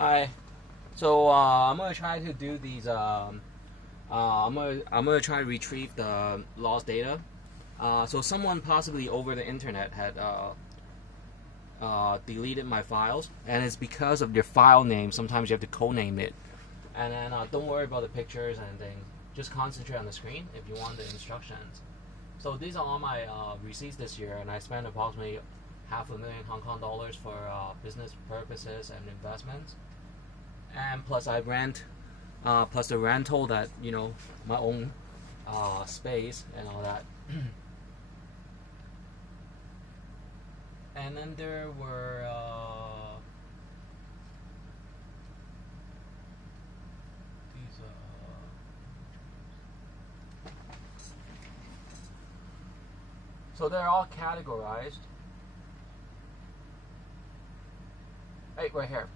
Hi. So I'm gonna try to do these. I'm gonna try to retrieve the lost data. So someone possibly over the internet had deleted my files, and it's because of your file name. Sometimes you have to co-name it, and then don't worry about the pictures and things. Just concentrate on the screen if you want the instructions. So these are all my receipts this year, and I spent approximately $500,000 Hong Kong dollars for business purposes and investments. And plus I rent, plus the rental that my own space and all that. And then there were these. So they're all categorized. Hey, right here.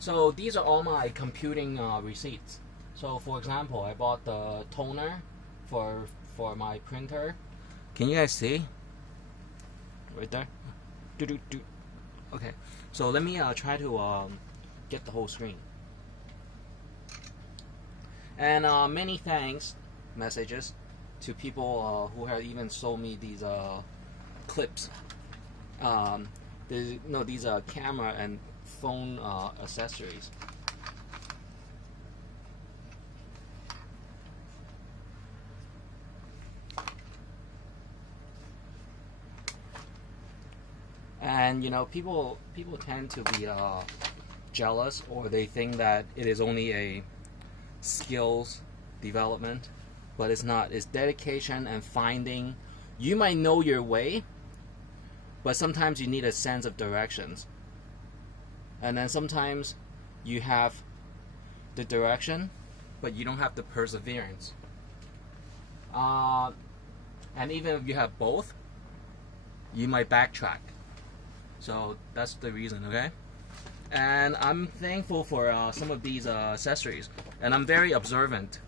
So these are all my computing receipts. So for example, I bought the toner for my printer. Can you guys see? Right there. Okay. So let me try to get the whole screen. And many thanks messages to people who have even sold me these clips. These camera and phone accessories. And people tend to be jealous, or they think that it is only a skills development, but it's not. It's dedication and finding. You might know your way, but sometimes you need a sense of directions. And then sometimes you have the direction, but you don't have the perseverance. And even if you have both, you might backtrack. So that's the reason, okay? And I'm thankful for some of these accessories. And I'm very observant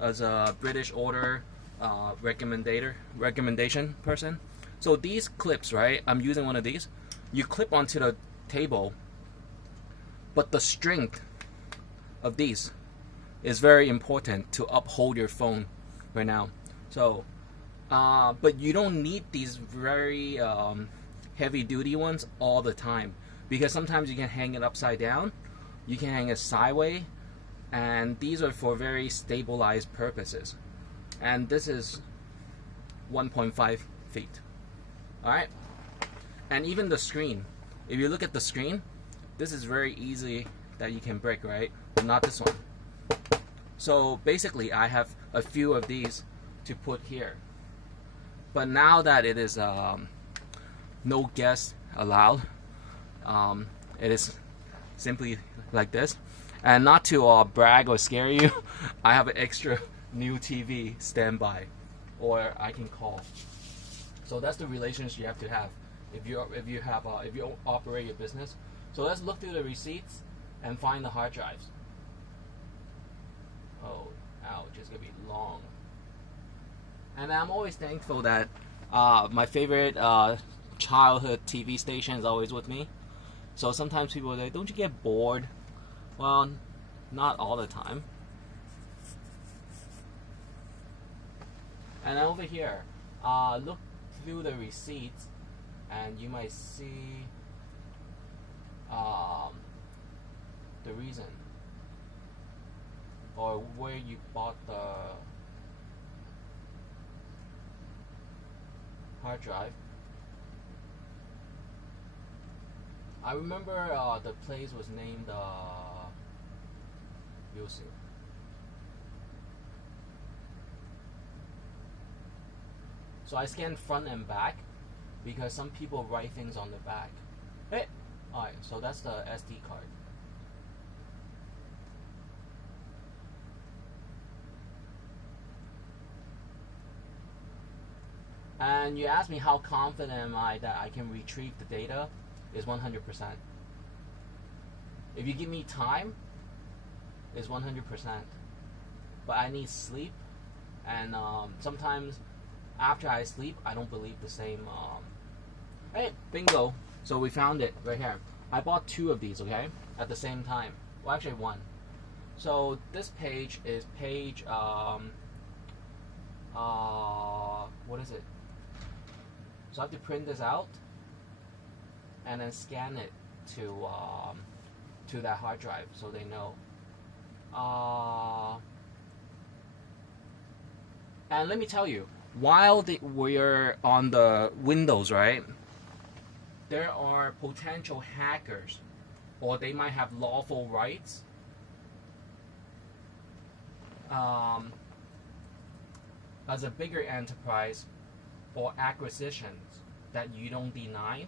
as a British order recommendation person. So these clips, right? I'm using one of these. You clip onto the table, but the strength of these is very important to uphold your phone right now. So, but you don't need these very heavy duty ones all the time, because sometimes you can hang it upside down, you can hang it sideways, and these are for very stabilized purposes. And this is 1.5 feet. Alright? And even the screen, if you look at the screen, this is very easy that you can break, right? But not this one. So basically I have a few of these to put here. But now that it is no guests allowed, it is simply like this. And not to brag or scare you, I have an extra new TV standby, or I can call. So that's the relationship you have to have if you operate your business. So let's look through the receipts and find the hard drives. Oh, ouch, it's gonna be long. And I'm always thankful that my favorite childhood TV station is always with me. So sometimes people say, don't you get bored? Well, not all the time. And over here, look through the receipts and you might see the reason, or where you bought the hard drive. I remember the place was named you'll see. So I scanned front and back because some people write things on the back. Hey! Alright, so that's the SD card. And you asked me how confident am I that I can retrieve the data, is 100%. If you give me time, is 100%. But I need sleep, and sometimes after I sleep, I don't believe the same. Hey, bingo! So we found it right here. I bought 2 of these, okay, at the same time. Well, actually 1. So this page is page what is it? So I have to print this out and then scan it to that hard drive so they know. And let me tell you, while we're on the Windows, right, there are potential hackers, or they might have lawful rights as a bigger enterprise or acquisitions that you don't deny,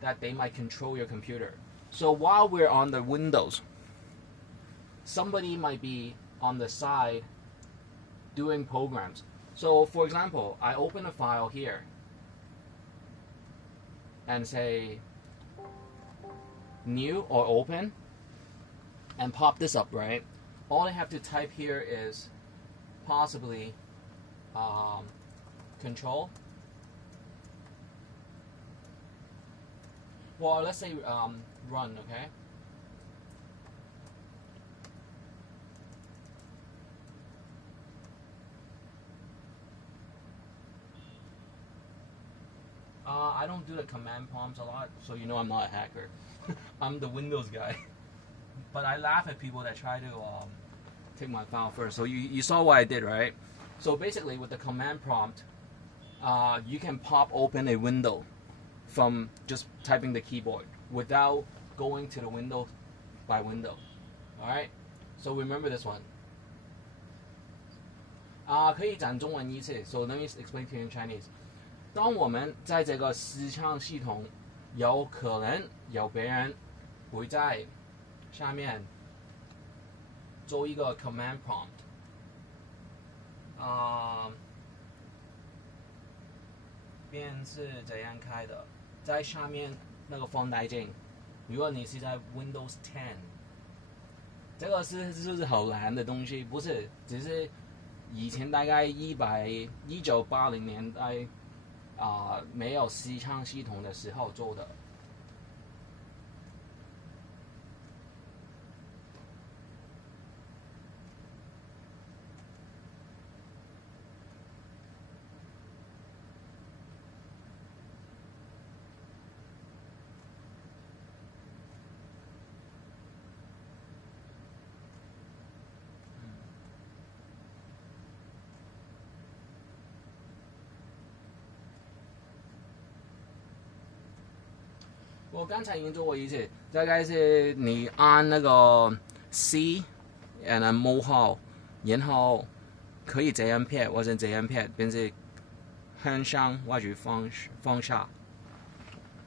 that they might control your computer. So while we're on the Windows, somebody might be on the side doing programs. So for example, I open a file here and say new or open and pop this up, right? All I have to type here is possibly control. Well, let's say run, okay? I don't do the command prompts a lot, so you know I'm not a hacker. I'm the Windows guy. But I laugh at people that try to take my file first. So you saw what I did, right? So basically with the command prompt, you can pop open a window from just typing the keyboard without going to the window by window. Alright? So remember this one. 可以讲中文一次 So let me explain to you in Chinese. 当我们在这个视窗系统，有可能有别人会在下面做一个 command prompt， 便是这样开的，在下面那个放大镜。如果你是在 Windows 10， 这个是不是很难的东西？不是，只是以前大概1980年代没有视窗系统的时候做的。我刚才已经做过一次，大概是你按那个 C and then 冒号，然后可以这样撇或者这样撇，便是向上或者放下。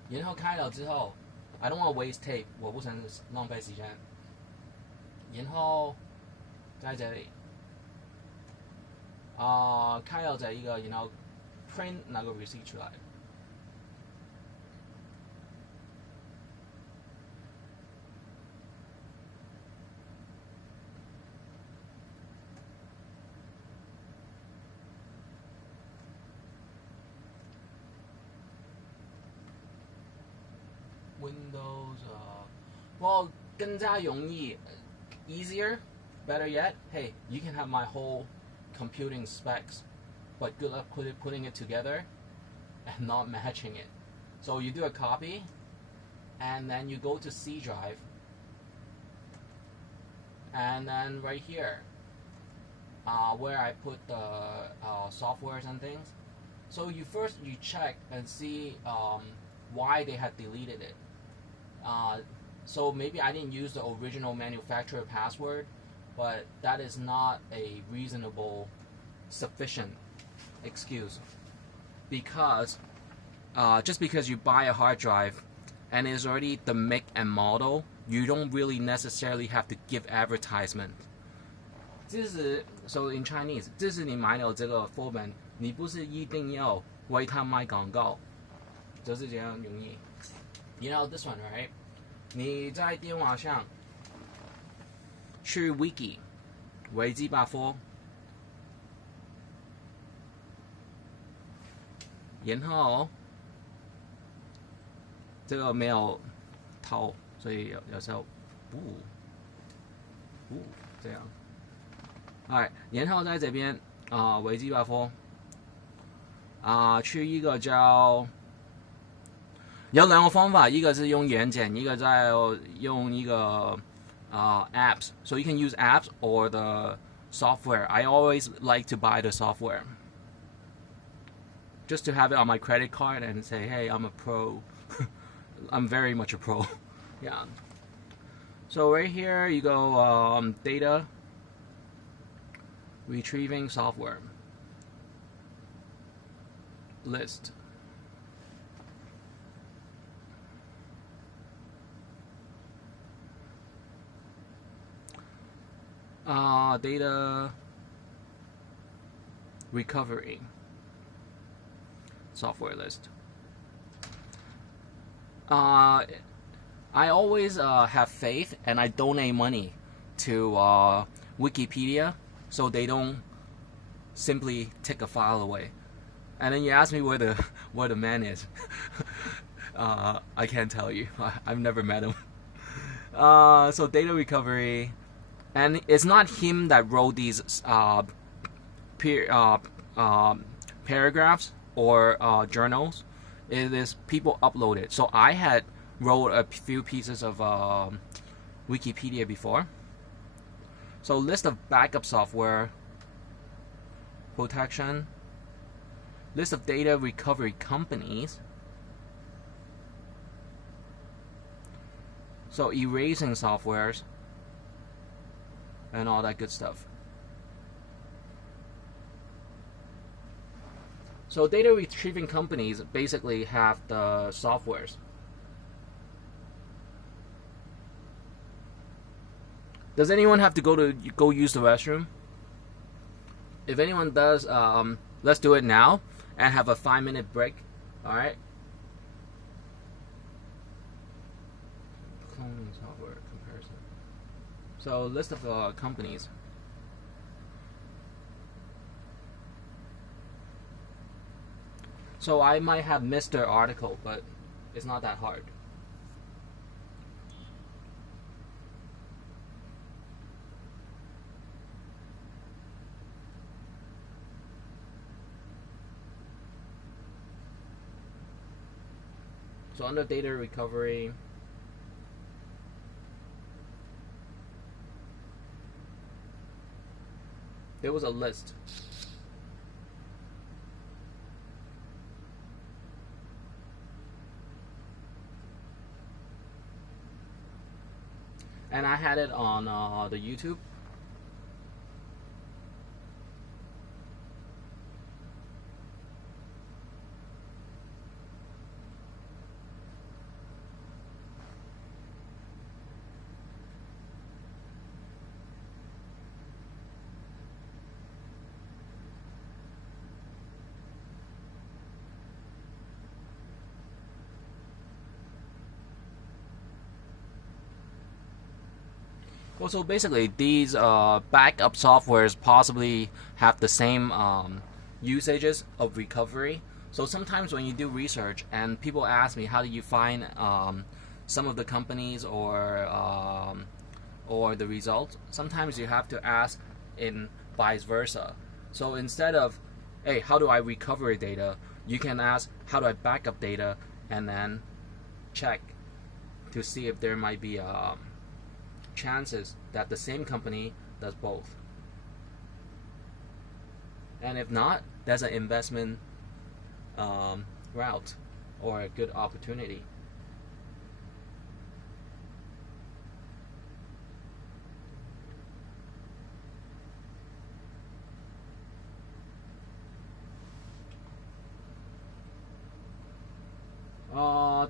然后开了之后 ，I don't want to waste tape， 我不想浪费时间。然后在这里开了这一个，然后 print 那个 receipt 出来。Windows, well, 更加容易 easier, better yet, hey, you can have my whole computing specs, but good luck putting it together and not matching it. So you do a copy, and then you go to C drive, and then right here, where I put the softwares and things. So you check and see why they had deleted it. So maybe I didn't use the original manufacturer password, but that is not a reasonable, sufficient excuse. Because just because you buy a hard drive and it's already the make and model, you don't really necessarily have to give advertisement. So in Chinese, 这是你买了这个副本，你不是一定要为它卖广告，就是这样容易。You know this one, right? 你在电话上去 Wiki 维基百科，然后这个没有套，所以有时候这样。哎，然后在这边维基百科去一个叫有两个方法，一个是用软件，一个在用一个apps. So you can use apps or the software. I always like to buy the software just to have it on my credit card and say, hey, I'm a pro. I'm very much a pro. Yeah. So right here you go data retrieving software list. Data recovery software list. I always have faith and I donate money to Wikipedia so they don't simply take a file away. And then you ask me where the man is. I can't tell you. I've never met him. So data recovery, and it's not him that wrote these paragraphs or journals. It is people uploaded. So I had wrote a few pieces of Wikipedia before. So list of backup software, protection, list of data recovery companies. So erasing softwares and all that good stuff. So data retrieving companies basically have the softwares. Does anyone have to go use the restroom? If anyone does, let's do it now and have a 5-minute break. All right. Cloning software comparison. So list of companies. So I might have missed their article, but it's not that hard. So under data recovery, there was a list. And I had it on the YouTube. Well, so basically, these backup softwares possibly have the same usages of recovery. So sometimes when you do research and people ask me, how do you find some of the companies or the results? Sometimes you have to ask in vice versa. So instead of, hey, how do I recover data? You can ask, how do I back up data? And then check to see if there might be chances that the same company does both. And if not, that's an investment route or a good opportunity.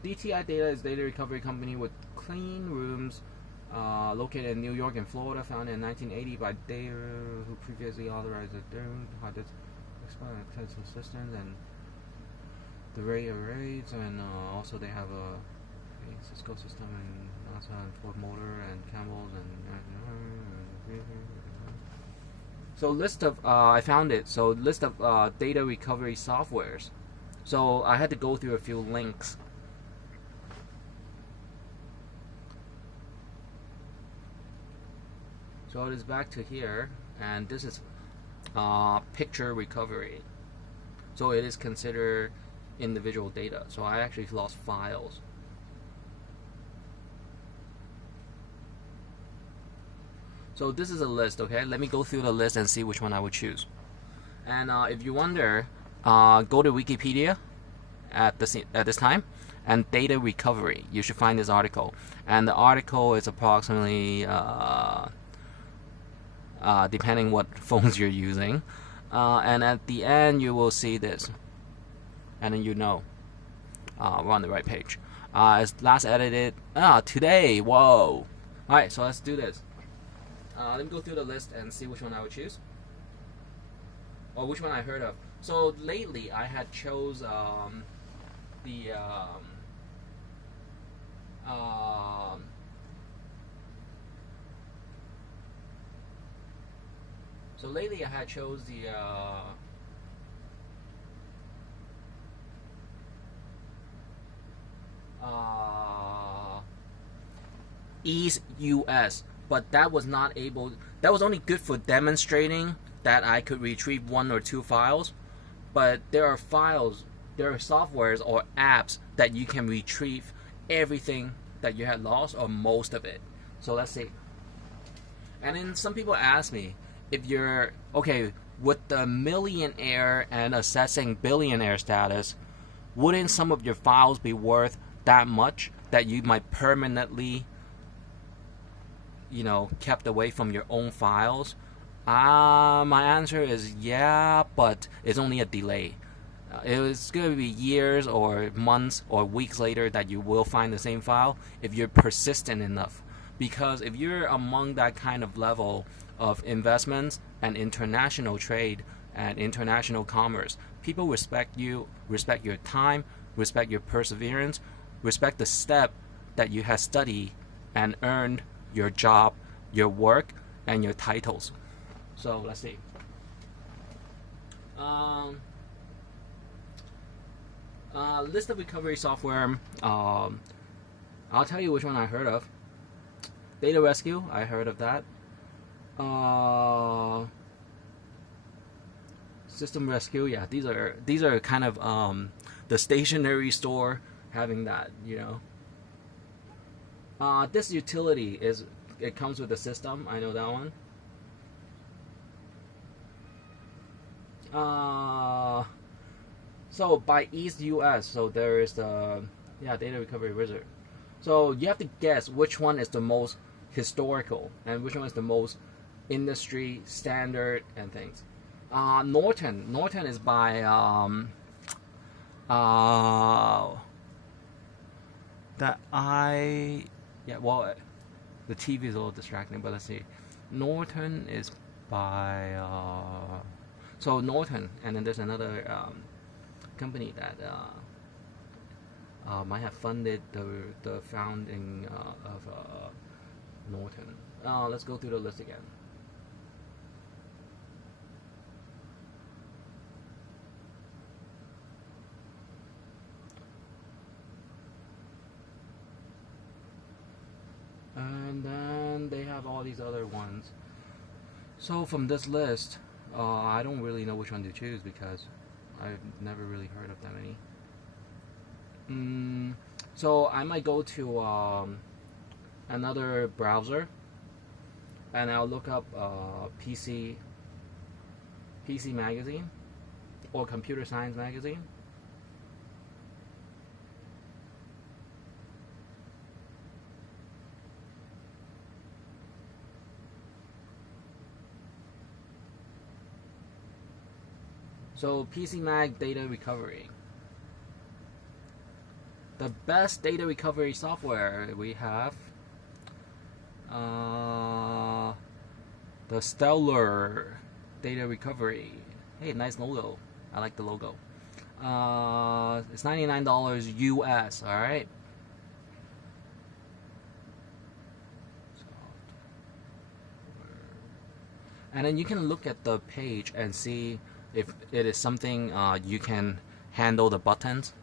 DTI Data is a data recovery company with clean rooms located in New York and Florida, founded in 1980 by Data, who previously authorized the Harddisk expired potential systems and the Ray arrays, and also they have a Cisco system in NASA and Ford Motor and Campbell's and so list of I found it. So list of data recovery softwares. So I had to go through a few links. So it is back to here, and this is picture recovery. So it is considered individual data. So I actually lost files. So this is a list, okay? Let me go through the list and see which one I would choose. And if you wonder, go to Wikipedia at this time, and data recovery. You should find this article. And the article is approximately, depending what phones you're using. And at the end, you will see this. And then you know we're on the right page. It's last edited today. Whoa. Alright, so let's do this. Let me go through the list and see which one I would choose. Or which one I heard of. So lately I had chose so lately I had chose the Ease US, but that was not able. That was only good for demonstrating that I could retrieve 1 or 2 files. But there are files, there are softwares or apps that you can retrieve everything that you had lost or most of it. So let's see. And then some people ask me if you're okay with the millionaire and assessing billionaire status, wouldn't some of your files be worth that much that you might permanently, kept away from your own files? My answer is yeah, but it's only a delay. It's going to be years or months or weeks later that you will find the same file if you're persistent enough. Because if you're among that kind of level of investments and international trade and international commerce, people respect you, respect your time, respect your perseverance, respect the step that you have studied and earned your job, your work, and your titles. So let's see. List of recovery software. I'll tell you which one I heard of. Data Rescue, I heard of that. System Rescue, yeah, these are kind of the stationery store having that, This utility it comes with the system. I know that one. So by East US, so there is the data recovery wizard. So you have to guess which one is the most historical and which one is the most industry standard and things. Norton is by the TV is a little distracting, but let's see. Norton is by so Norton, and then there's another company that might have funded the founding of Norton. Let's go through the list again. And then they have all these other ones. So from this list, I don't really know which one to choose because I've never really heard of that many. So I might go to another browser and I'll look up PC magazine or computer science magazine. So PC Mag data recovery. The best data recovery software we have, the Stellar data recovery. Hey, nice logo. I like the logo. It's $99 US. All right. And then you can look at the page and see if it is something you can handle the buttons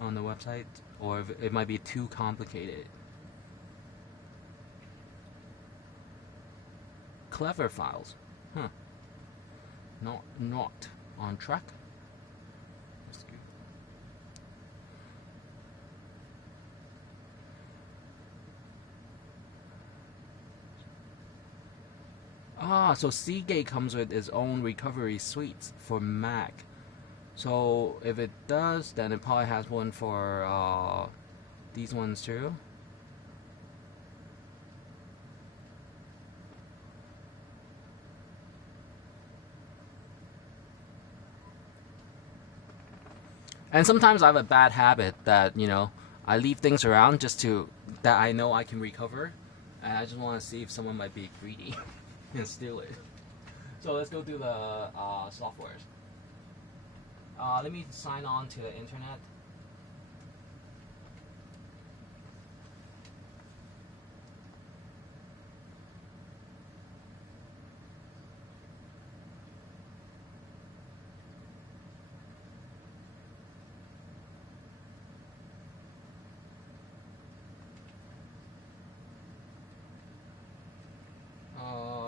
on the website, or if it might be too complicated. clever files. Huh. Not on track. So Seagate comes with its own recovery suites for Mac. So if it does, then it probably has one for these ones too. And sometimes I have a bad habit that, I leave things around that I know I can recover. And I just want to see if someone might be greedy and steal it. So let's go through the softwares. Let me sign on to the internet.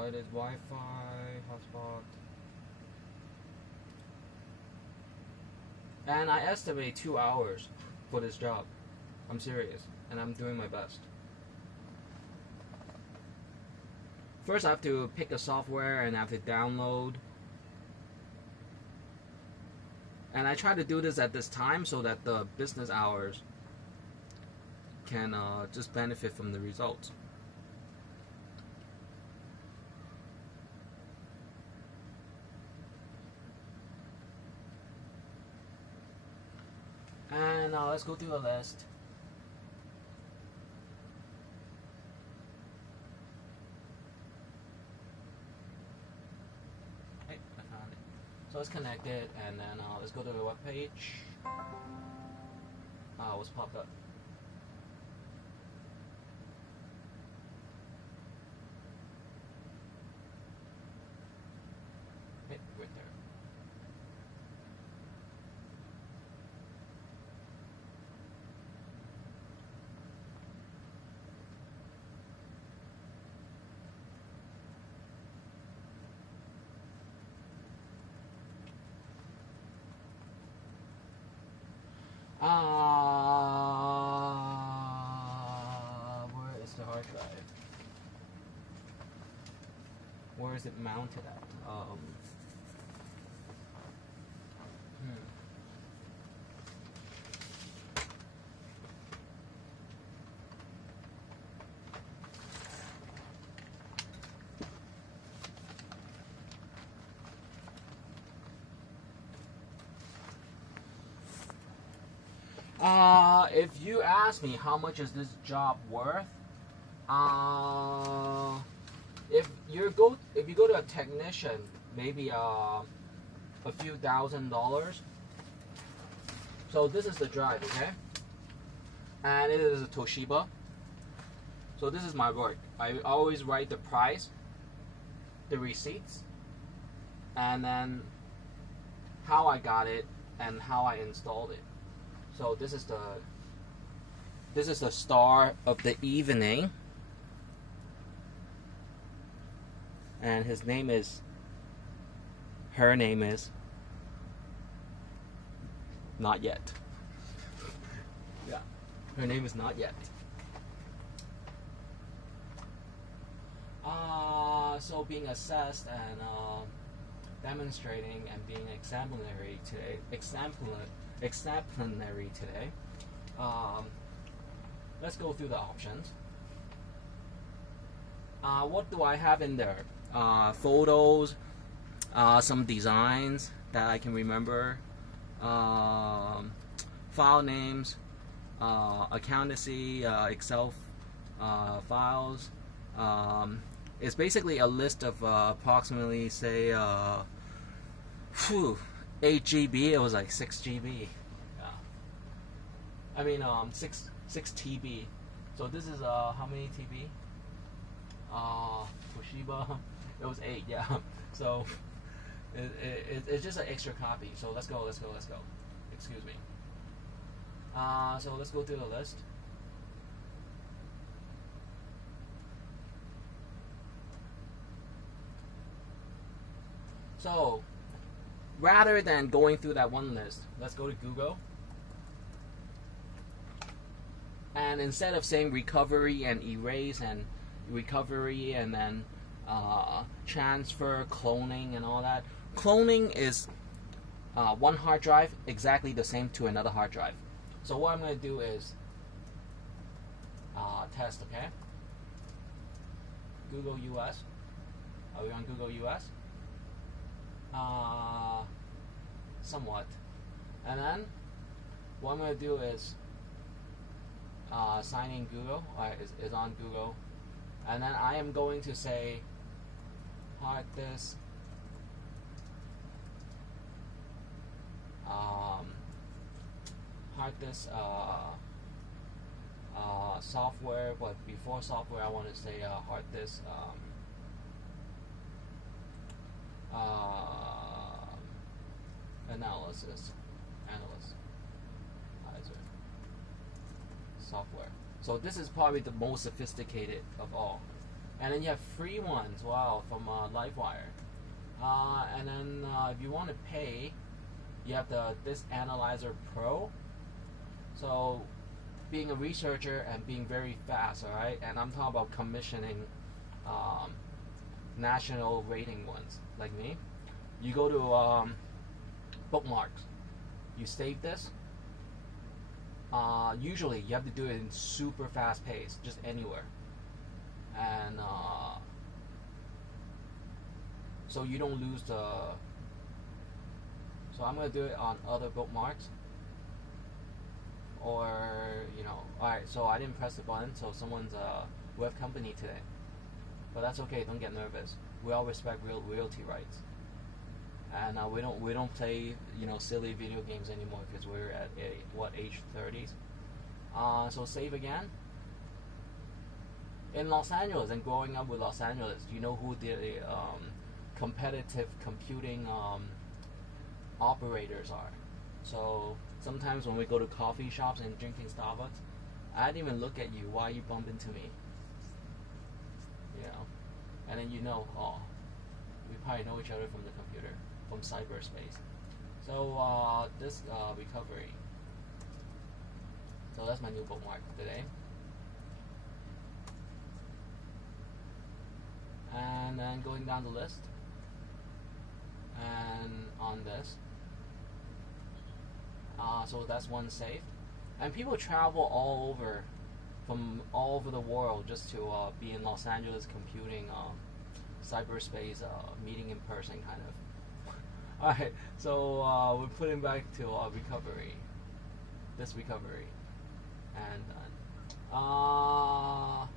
It is Wi-Fi hotspot. And I estimate 2 hours for this job. I'm serious, and I'm doing my best. First, I have to pick a software and I have to download. And I try to do this at this time so that the business hours can just benefit from the results. And let's go through the list. Hey, I found it. So let's connect it, and then let's go to the web page. What's popped up? Hey, right there. Where is the hard drive? Where is it mounted at? If you ask me how much is this job worth, if you go to a technician, maybe a few $1,000s. So this is the drive, okay? And it is a Toshiba. So this is my work. I always write the price, the receipts, and then how I got it and how I installed it. So this is the star of the evening, and her name is not yet. Yeah, her name is not yet. So being assessed and demonstrating and being exemplary today. Let's go through the options. What do I have in there? Photos, some designs that I can remember, file names, accountancy, Excel files. It's basically a list of approximately, say, 8 GB. It was like 6 GB. Yeah. I mean, 6 TB. So this is how many TB? Toshiba. It was 8. Yeah. So it's just an extra copy. So let's go. Excuse me. So let's go through the list. So rather than going through that one list, let's go to Google. And instead of saying recovery and erase and recovery and then transfer, cloning and all that, cloning is one hard drive exactly the same to another hard drive. So what I'm going to do is test, okay? Google US. Are we on Google US? Somewhat. And then what I'm going to do is sign in Google. Is on Google. And then I am going to say Harddisk Harddisk software, but before software I want to say Harddisk analyzer software. So this is probably the most sophisticated of all. And then you have free ones, wow, from Livewire. And then if you want to pay, you have the Disk Analyzer Pro. So being a researcher and being very fast, all right. And I'm talking about commissioning national rating ones like me. You go to bookmarks. You save this. Usually you have to do it in super fast pace, just anywhere. And so you don't lose the. So I'm gonna do it on other bookmarks, or alright. So I didn't press the button, so someone's web company today, but that's okay. Don't get nervous. We all respect royalty rights, and we don't play silly video games anymore because we're at age 30s. So save again. In Los Angeles, and growing up with Los Angeles, you know who the competitive computing operators are. So sometimes when we go to coffee shops and drinking Starbucks, I didn't even look at you. Why you bump into me? And then we probably know each other from the computer, from cyberspace. So this recovery. So that's my new bookmark today. And then going down the list, and on this, so that's one saved. And people travel from all over the world just to be in Los Angeles computing cyberspace, meeting in person kind of. Alright, so we're putting back to recovery, this recovery, and done.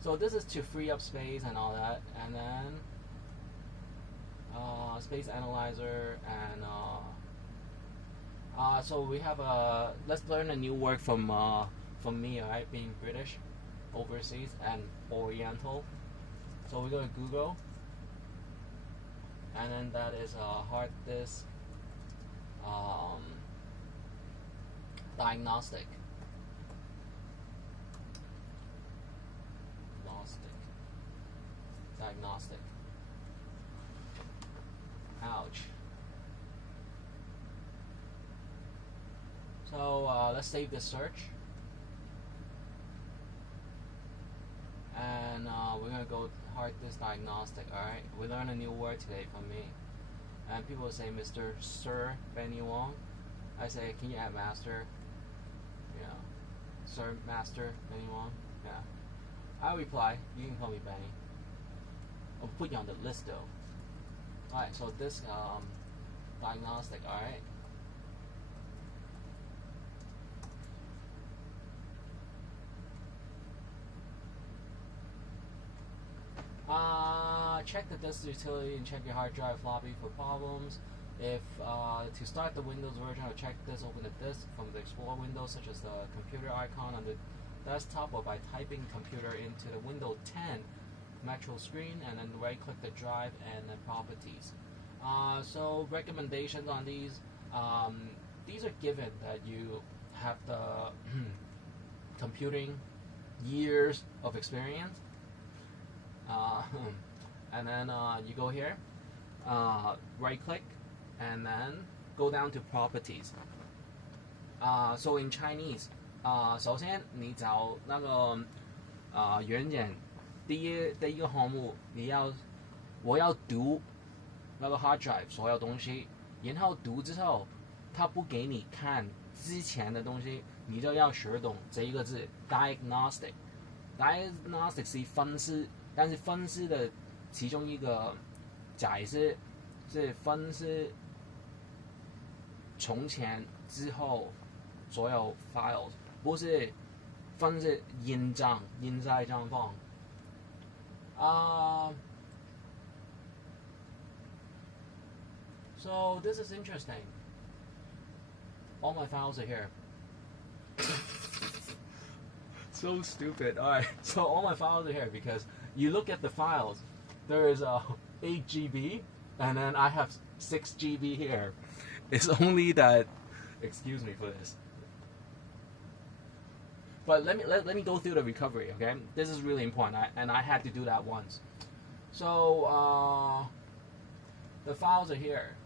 So this is to free up space and all that, and then space analyzer, and so we have let's learn a new word from me, alright, being British, overseas, and Oriental. So we go to Google, and then that is Harddisk diagnostic. Diagnostic. Ouch. So let's save this search, and we're gonna go Harddisk diagnostic. All right, we learned a new word today from me, and people say Mr. Sir Benny Wong. I say, can you add master? Sir Master Benny Wong. Yeah, I reply. You can call me Benny. I'll put you on the list though. Alright, so this diagnostic, alright. Check the disk utility and check your hard drive floppy for problems. If to start the Windows version, or check this, open the disk from the Explorer window, such as the computer icon on the desktop, or by typing computer into the Windows 10 Metro screen, and then right click the drive and then properties. So recommendations on these are given that you have the computing years of experience, and then you go here right click, and then go down to properties. So in Chinese, 首先你找那个元件，第一个项目我要读那个 hard drive 所有东西，然后读之后，他不给你看之前的东西，你就要学懂这一个字 diagnostic。diagnostic 是分析，但是分析的其中一个解释是分析从前之后所有 files， 不是分析现在状况。So this is interesting. All my files are here. So stupid. Alright, so all my files are here because you look at the files, there is 8 GB and then I have 6 GB here. It's only that, excuse me for this. But let me go through the recovery, okay? This is really important, and I had to do that once. So the files are here.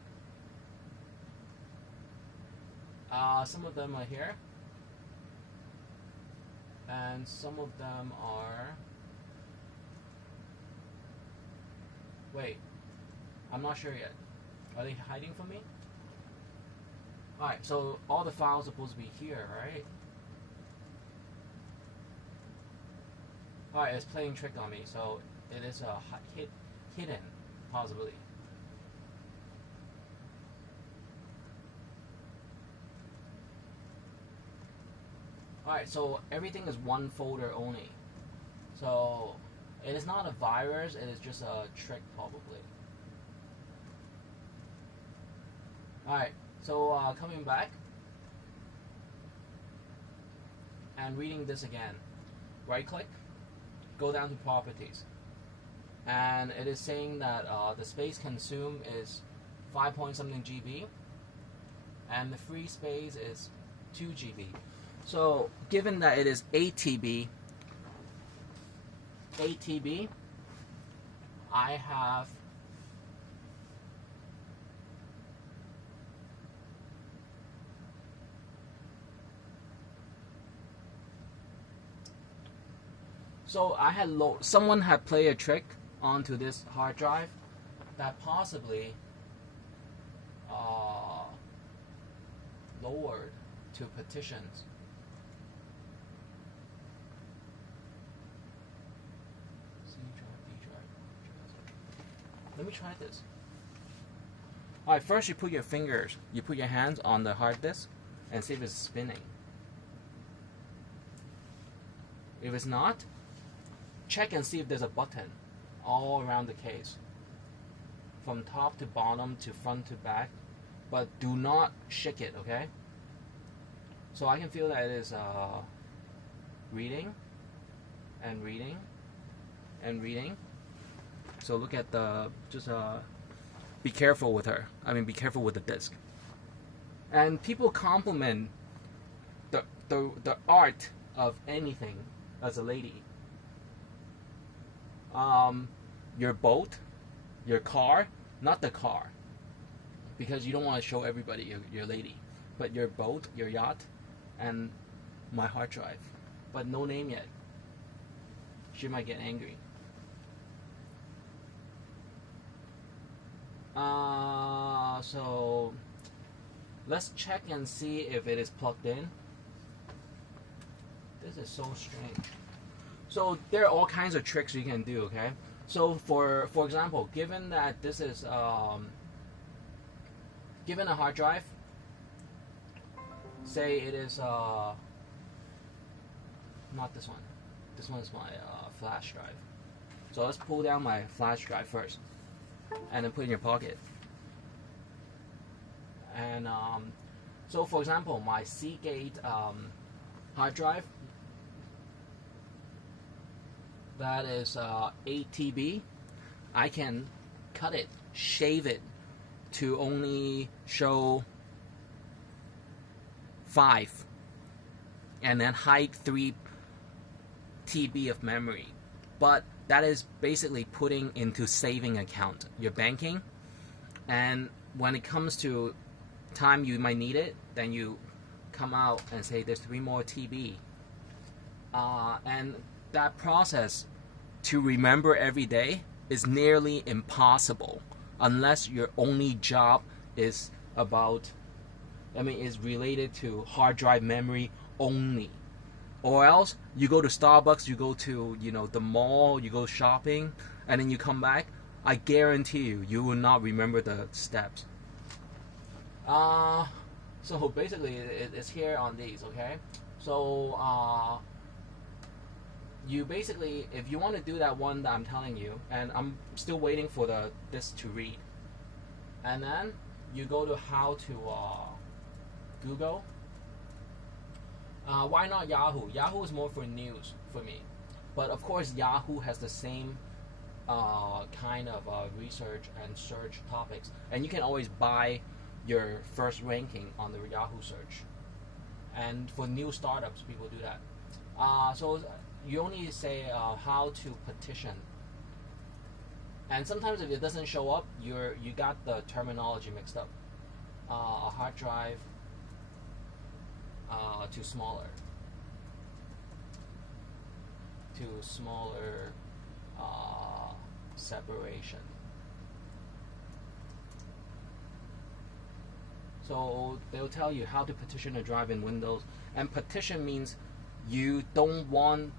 Some of them are here, and some of them are. Wait, I'm not sure yet. Are they hiding from me? Alright, so all the files are supposed to be here, right? Alright, it's playing trick on me, so it is a hidden possibility. Alright, so everything is one folder only. So it is not a virus, it is just a trick probably. Alright, so coming back and reading this again. Right click, go down to properties. And it is saying that the space consumed is 5 point something GB and the free space is 2 GB. So given that it is 8 TB, I have someone had played a trick onto this hard drive that possibly lowered to partitions. Let me try this. Alright, first you put your hands on the hard disk and see if it's spinning. If it's not, check and see if there's a button all around the case. From top to bottom to front to back. But do not shake it, okay? So I can feel that it is reading and reading and reading. So look at the, just be careful with her. I mean, be careful with the disk. And people compliment the art of anything as a lady. Your boat, your car, not the car, because you don't want to show everybody your lady, but your boat, your yacht, and my hard drive, but no name yet. She might get angry. So let's check and see if it is plugged in. This is so strange. So there are all kinds of tricks you can do, okay? So for example, given that this is given a hard drive, say it is not this one. This one is my flash drive. So let's pull down my flash drive first, and then put it in your pocket. And so for example, my Seagate hard drive, that is 8 TB. I can cut it, shave it to only show 5, and then hide 3 TB of memory. But that is basically putting into saving account your banking, And when it comes to time you might need it, then you come out and say there's 3 more TB. And that process to remember every day is nearly impossible unless your only job is is related to hard drive memory only. Or else you go to Starbucks, you go to the mall, you go shopping, and then you come back. I guarantee you will not remember the steps. So basically it's here on these, okay? So you basically, if you want to do that one that I'm telling you, and I'm still waiting for this to read, and then you go to how to Google. Why not Yahoo? Yahoo is more for news for me, but of course Yahoo has the same kind of research and search topics, and you can always buy your first ranking on the Yahoo search. And for new startups, people do that. So you only say how to petition, and sometimes if it doesn't show up, you got the terminology mixed up. A hard drive to smaller separation. So they'll tell you how to partition a drive in Windows, and partition means you don't want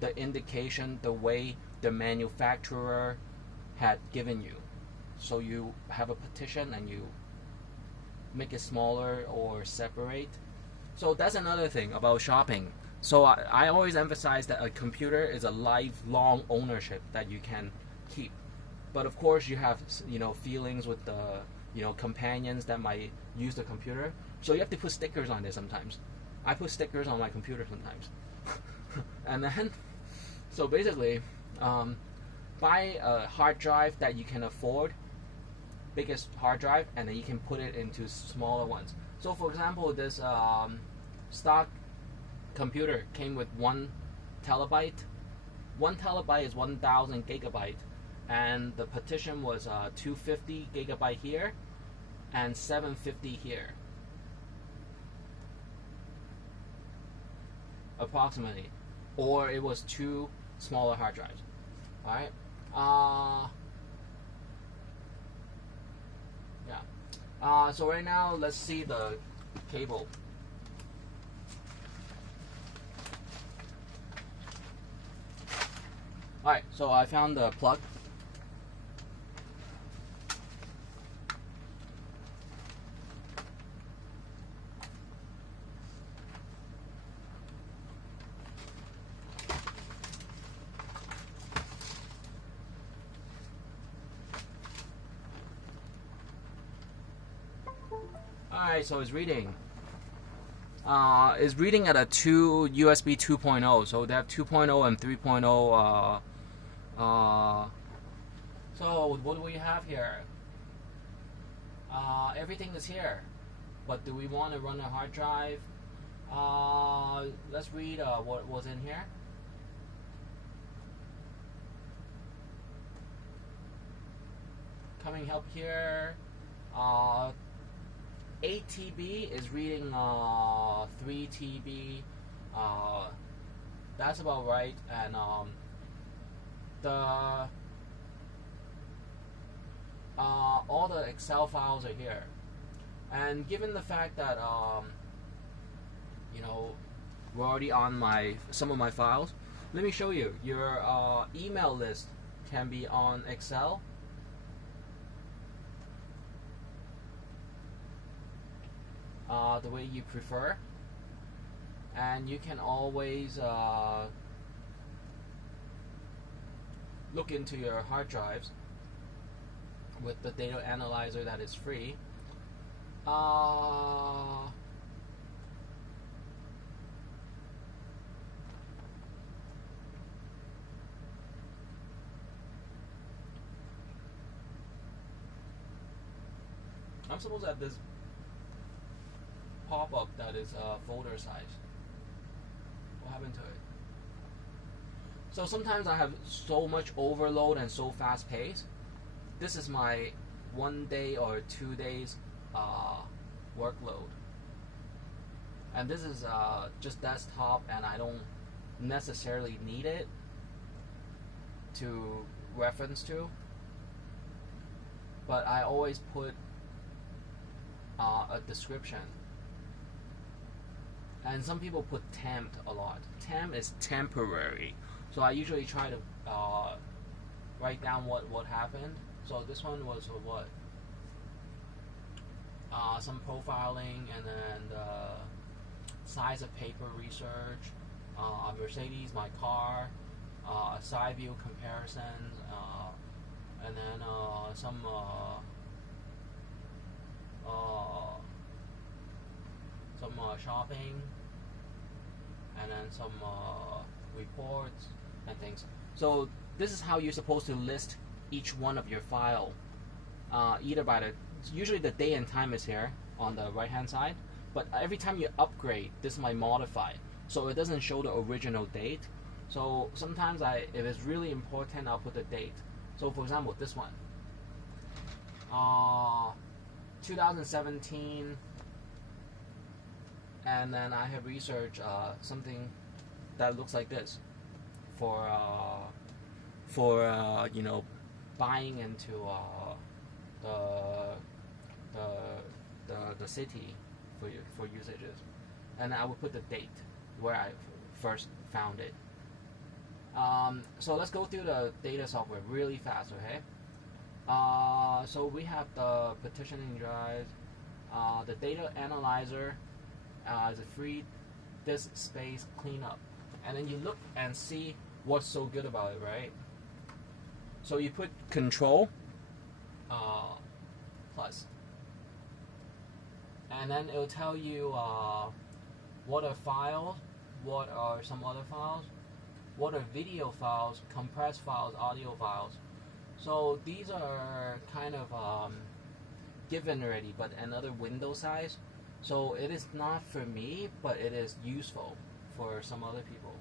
the indication the way the manufacturer had given you. So you have a partition and you make it smaller or separate. So that's another thing about shopping. So I always emphasize that a computer is a lifelong ownership that you can keep. But of course you have feelings with the companions that might use the computer. So you have to put stickers on it sometimes. I put stickers on my computer sometimes. And then, so basically, buy a hard drive that you can afford, biggest hard drive, and then you can put it into smaller ones. So for example, this stock computer came with 1 terabyte. 1 terabyte is 1,000 gigabyte, and the partition was 250 gigabyte here and 750 here, approximately. Or it was 2 smaller hard drives. Alright? Yeah. So right now, let's see the cable. Alright, so I found the plug. Alright, so it's reading. It's reading at a USB 2.0. So they have 2.0 and 3.0. So what do we have here? Everything is here. But do we want to run a hard drive? Let's read what was in here. Coming up here. 8 TB is reading 3 TB. That's about right. And all the Excel files are here. And given the fact that we're already on some of my files, let me show you. Your email list can be on Excel. The way you prefer, and you can always look into your hard drives with the data analyzer that is free. I'm supposed to have this pop-up that is folder size. What happened to it? So sometimes I have so much overload and so fast pace. This is my 1 day or 2 days workload. And this is just desktop, and I don't necessarily need it to reference to, but I always put a description. And some people put temp a lot. Temp is temporary, so I usually try to write down what happened. So this one was for what? Some profiling, and then size of paper research, Mercedes, my car, side view comparisons, and then some shopping, and then some reports and things. So this is how you're supposed to list each one of your file, either by usually the day and time is here on the right hand side, but every time you upgrade, this might modify, so it doesn't show the original date. So sometimes if it's really important, I'll put the date. So for example, this one, 2017, and then I have researched something that looks like this for you know, buying into the city for usages, and I would put the date where I first found it. So let's go through the data software really fast, okay? So we have the partitioning drive, the data analyzer is a free disk space cleanup, and then you look and see what's so good about it, right? So you put control plus, and then it'll tell you what are files, what are some other files, what are video files, compressed files, audio files. So these are kind of given already, but another window size. So it is not for me, but it is useful for some other people.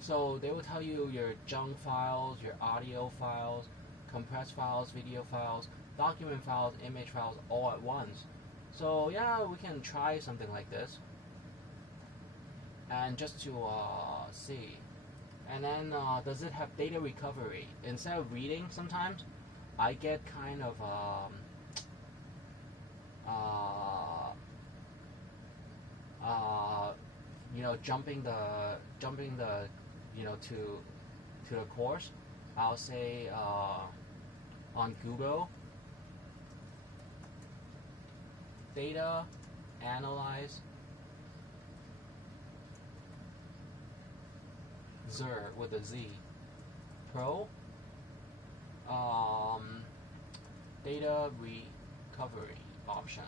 So they will tell you your junk files, your audio files, compressed files, video files, document files, image files, all at once. So yeah, we can try something like this, and just to see. And then does it have data recovery? Instead of reading, sometimes I get kind of you know, jumping the you know, to the course. I'll say on Google, data analyze with a Z Pro, data recovery option.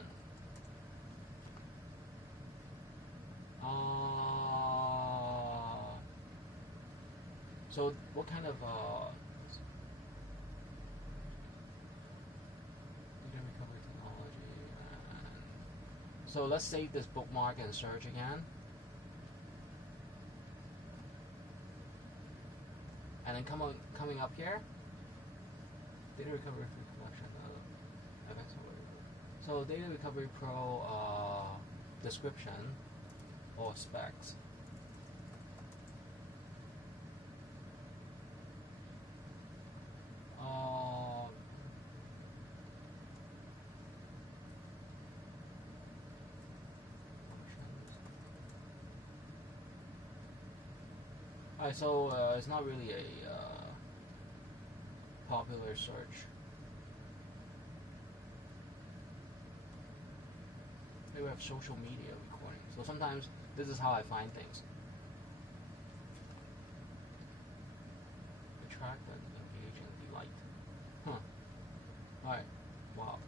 So what kind of data recovery technology? So let's save this bookmark and search again. And then coming up here, data recovery collection. So data recovery pro description or specs. Alright, so it's not really a popular search. They have social media recording. So sometimes this is how I find things. Attract and engage and delight. Huh. Alright. Wow.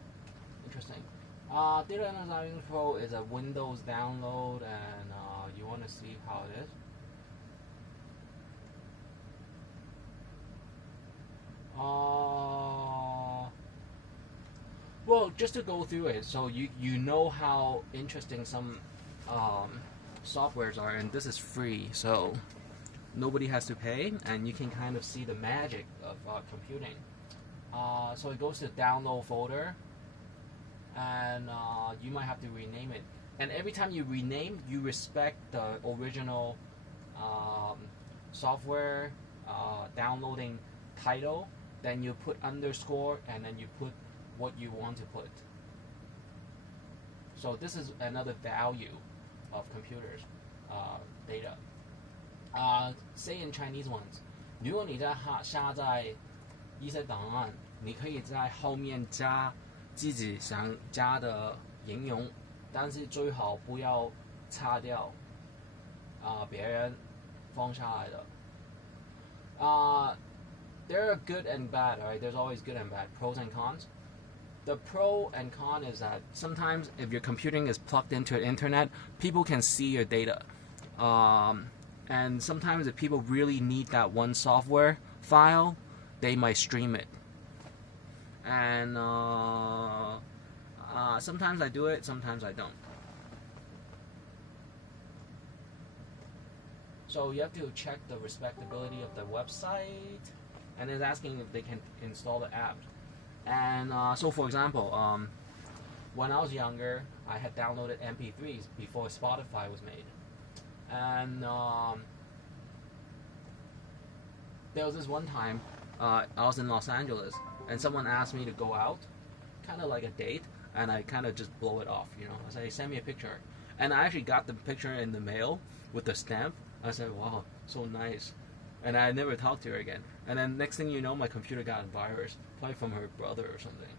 Interesting. Data Analyzing Pro is a Windows download, and you want to see how it is. Well, just to go through it, so you know how interesting some softwares are, and this is free, so nobody has to pay, and you can kind of see the magic of computing. So it goes to download folder, and you might have to rename it. And every time you rename, you respect the original software downloading title. Then you put underscore, and then you put what you want to put. So this is another value of computers data. Say in Chinese ones， 如果你在下载一些档案，你可以在后面加自己想加的应用，但是最好不要擦掉别人放下来的。There are good and bad, right? There's always good and bad, pros and cons. The pro and con is that sometimes if your computing is plugged into the internet, people can see your data. And sometimes if people really need that one software file, they might stream it. And sometimes I do it, sometimes I don't. So you have to check the respectability of the website, and it's asking if they can install the app. And so for example, when I was younger, I had downloaded MP3s before Spotify was made. And there was this one time I was in Los Angeles, and someone asked me to go out, kind of like a date, and I kind of just blow it off, you know. I say, send me a picture. And I actually got the picture in the mail with the stamp. I said, wow, so nice. And I never talked to her again. And then next thing you know, my computer got a virus, probably from her brother or something.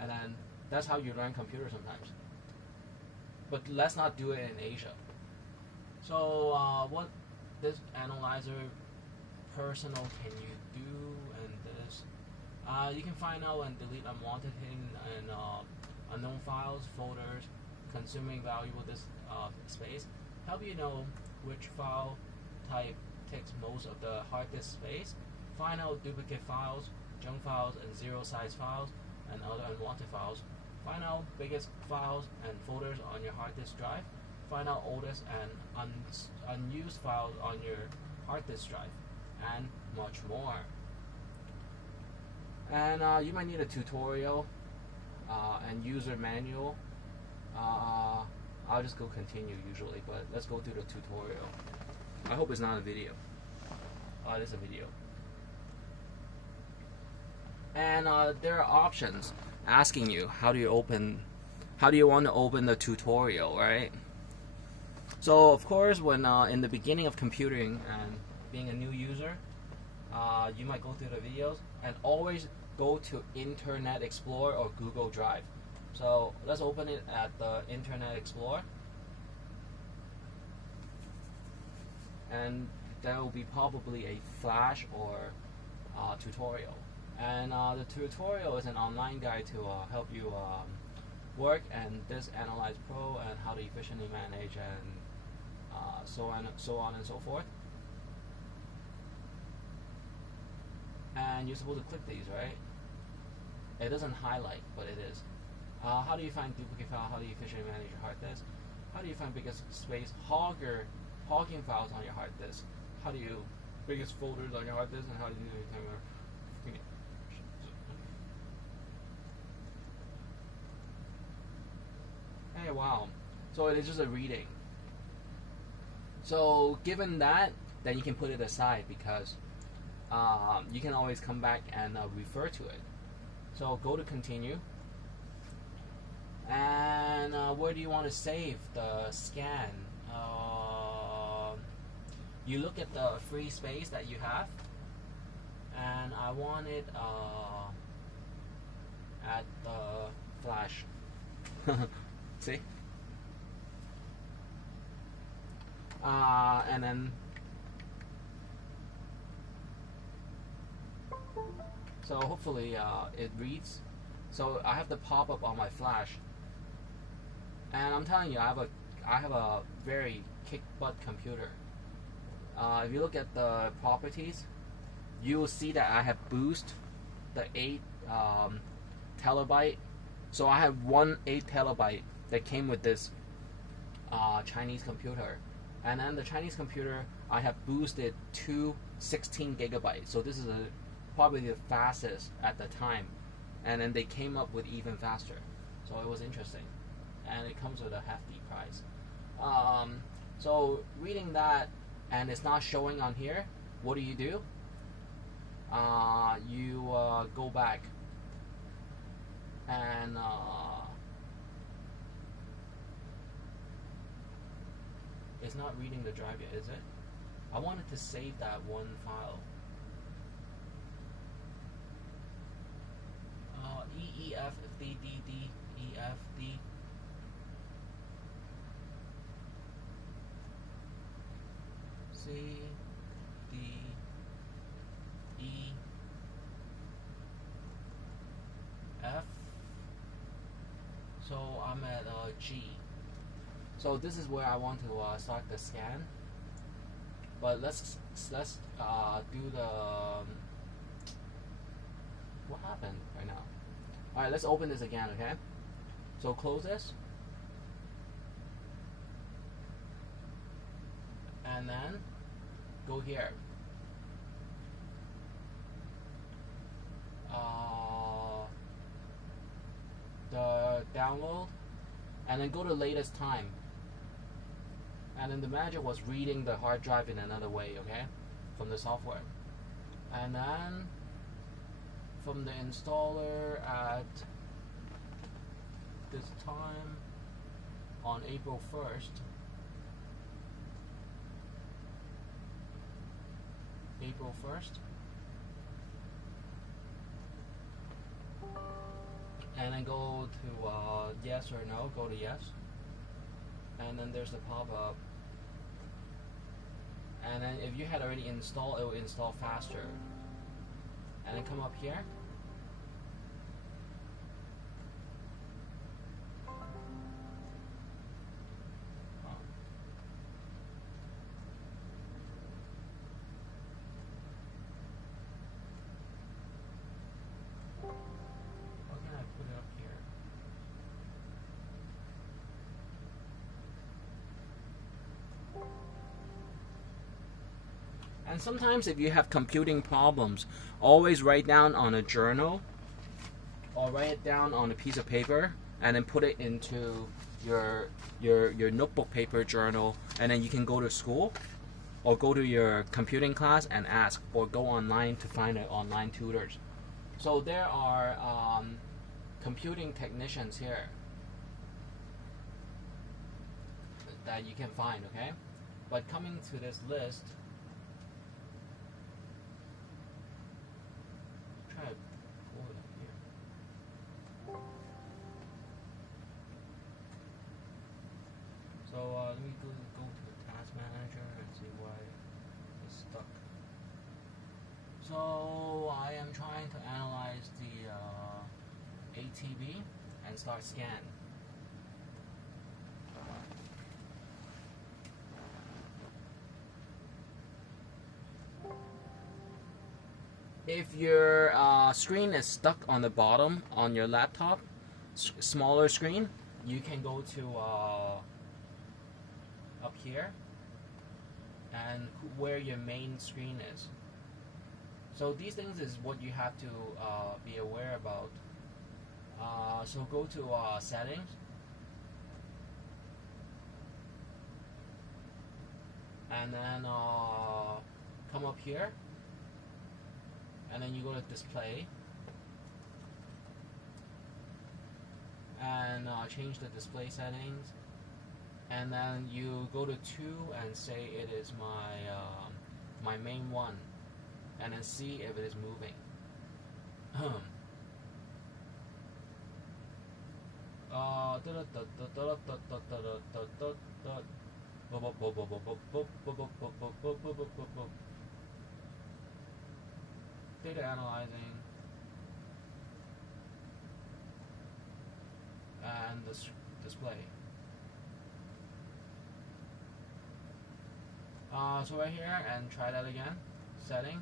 And then that's how you learn computers sometimes. But let's not do it in Asia. So what this analyzer personal can you do? And this, you can find out and delete unwanted, hidden, and unknown files, folders, consuming valuable disk space. Help you know which file type takes most of the hard disk space. Find out duplicate files, junk files, and zero size files, and other unwanted files. Find out biggest files and folders on your hard disk drive. Find out oldest and unused files on your hard disk drive, and much more. And you might need a tutorial and user manual. I'll just go continue usually, but let's go through the tutorial. I hope it's not a video. It is a video. And there are options asking you how do you want to open the tutorial, right? So of course, when in the beginning of computing and being a new user, you might go through the videos and always go to Internet Explorer or Google Drive. So let's open it at the Internet Explorer, and there will be probably a flash or tutorial. And the tutorial is an online guide to help you work and this Analyze Pro and how to efficiently manage and so on and so forth. And you're supposed to click these, right? It doesn't highlight, but it is. How do you find duplicate file? How do you efficiently manage your hard disk? How do you find biggest space hogging files on your hard disk? How do you biggest folders on your hard disk, and how do you do timer? Hey, wow. So it is just a reading. So given that, then you can put it aside because you can always come back and refer to it. So go to continue. And where do you want to save the scan? You look at the free space that you have, and I want it at the flash. See? And then so hopefully it reads. So I have the pop-up on my flash, and I'm telling you, I have a very kick-butt computer. If you look at the properties, you will see that I have boost the 8 terabyte. So I have one 8 terabyte that came with this Chinese computer, and then the Chinese computer I have boosted to 16 gigabytes. So this is probably the fastest at the time, and then they came up with even faster. So it was interesting, and it comes with a hefty price. So reading that, and it's not showing on here, what do? You go back and it's not reading the drive yet, is it? I wanted to save that one file. EEFDDDEFD. C D E F. So I'm at G. So this is where I want to start the scan. But let's do the what happened right now. All right, let's open this again, okay? So close this, and then go here. The download, and then go to latest time. And then the manager was reading the hard drive in another way, okay, from the software. And then from the installer at this time on April 1st, and then go to yes or no, go to yes, and then there's the pop-up, and then if you had already installed, it will install faster, and then come up here, and sometimes if you have computing problems, always write down on a journal or write it down on a piece of paper and then put it into your notebook paper journal, and then you can go to school or go to your computing class and ask, or go online to find online tutors. So there are computing technicians here that you can find, okay? But coming to this list, try to pull it up here. So let me go to the task manager and see why it's stuck. So I am trying to analyze the ATB and start scan. If your screen is stuck on the bottom on your laptop, smaller screen, you can go to up here and where your main screen is. So these things is what you have to be aware about. So go to settings, and then come up here, and then you go to display and change the display settings, and then you go to 2 and say it is my main one, and then see if it is moving. Data analyzing and the display. So right here, and try that again. Setting.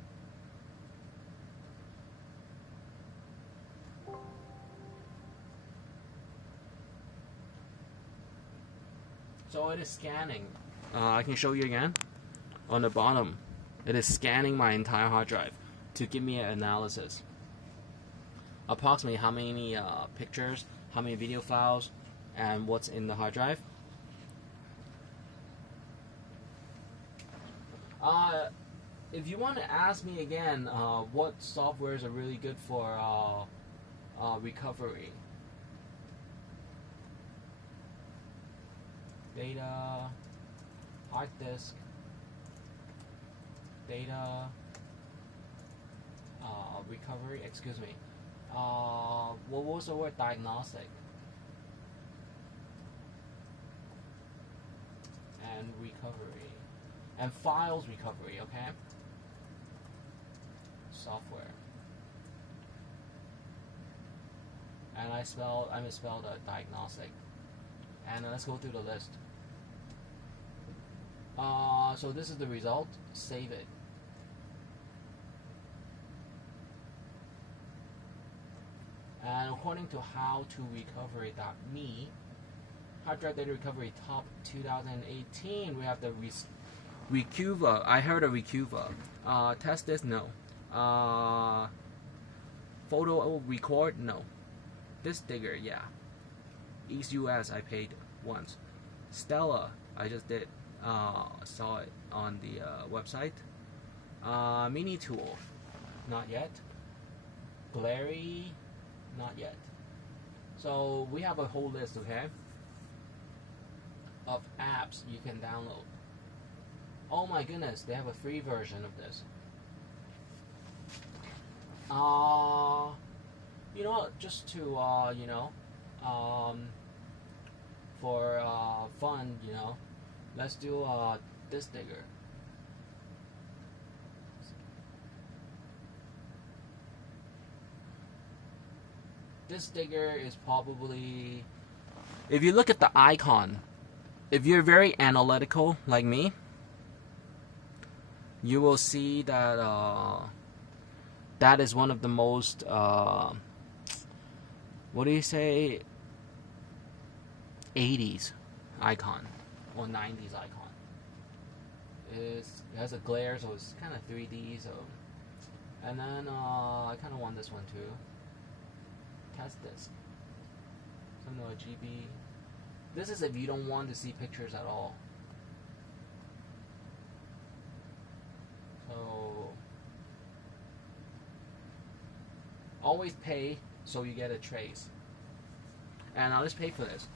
So it is scanning. I can show you again. On the bottom, it is scanning my entire hard drive to give me an analysis. Approximately how many pictures, how many video files, and what's in the hard drive. If you want to ask me again, what softwares are really good for recovery? Data, Harddisk, data, recovery, excuse me. What was the word? Diagnostic. And recovery. And files recovery, okay? Software. And I misspelled diagnostic. And let's go through the list. So this is the result. Save it. And according to howtorecovery.me, hard drive data recovery top 2018, we have the Recuva. I heard of Recuva. Test this, no. Photo record, no. This digger, yeah. East US, I paid once. Stella, I just did. Saw it on the website. Mini tool, not yet. Glary, not yet. So we have a whole list, okay, of apps you can download. Oh my goodness, they have a free version of this. You know, just to for fun, let's do this digger. This digger is probably, if you look at the icon, if you're very analytical like me, you will see that that is one of the most what do you say, 80s icon or 90s icon. It has a glare, so it's kind of 3D. So, and then I kind of want this one too. Test this. Something like GB. This is if you don't want to see pictures at all. So always pay so you get a trace. And let's pay for this.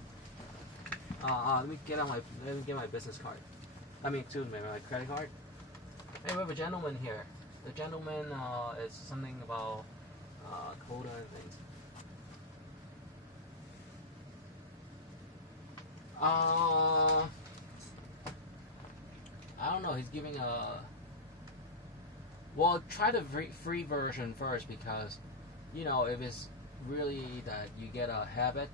Let me get my business card. Excuse me, my credit card. Hey, we have a gentleman here. The gentleman is something about quota and things. I don't know. He's giving a. Well, try the free version first, because if it's really that you get a habit.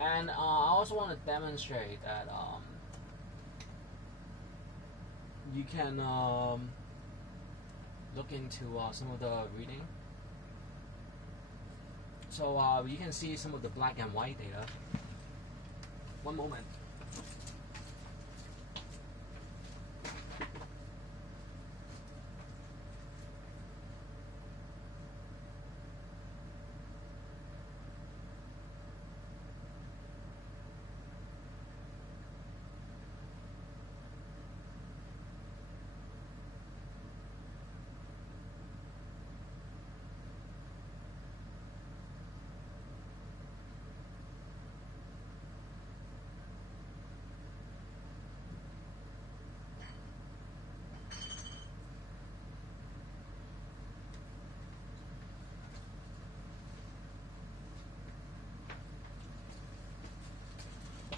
And I also want to demonstrate that you can look into some of the reading. So you can see some of the black and white data. One moment.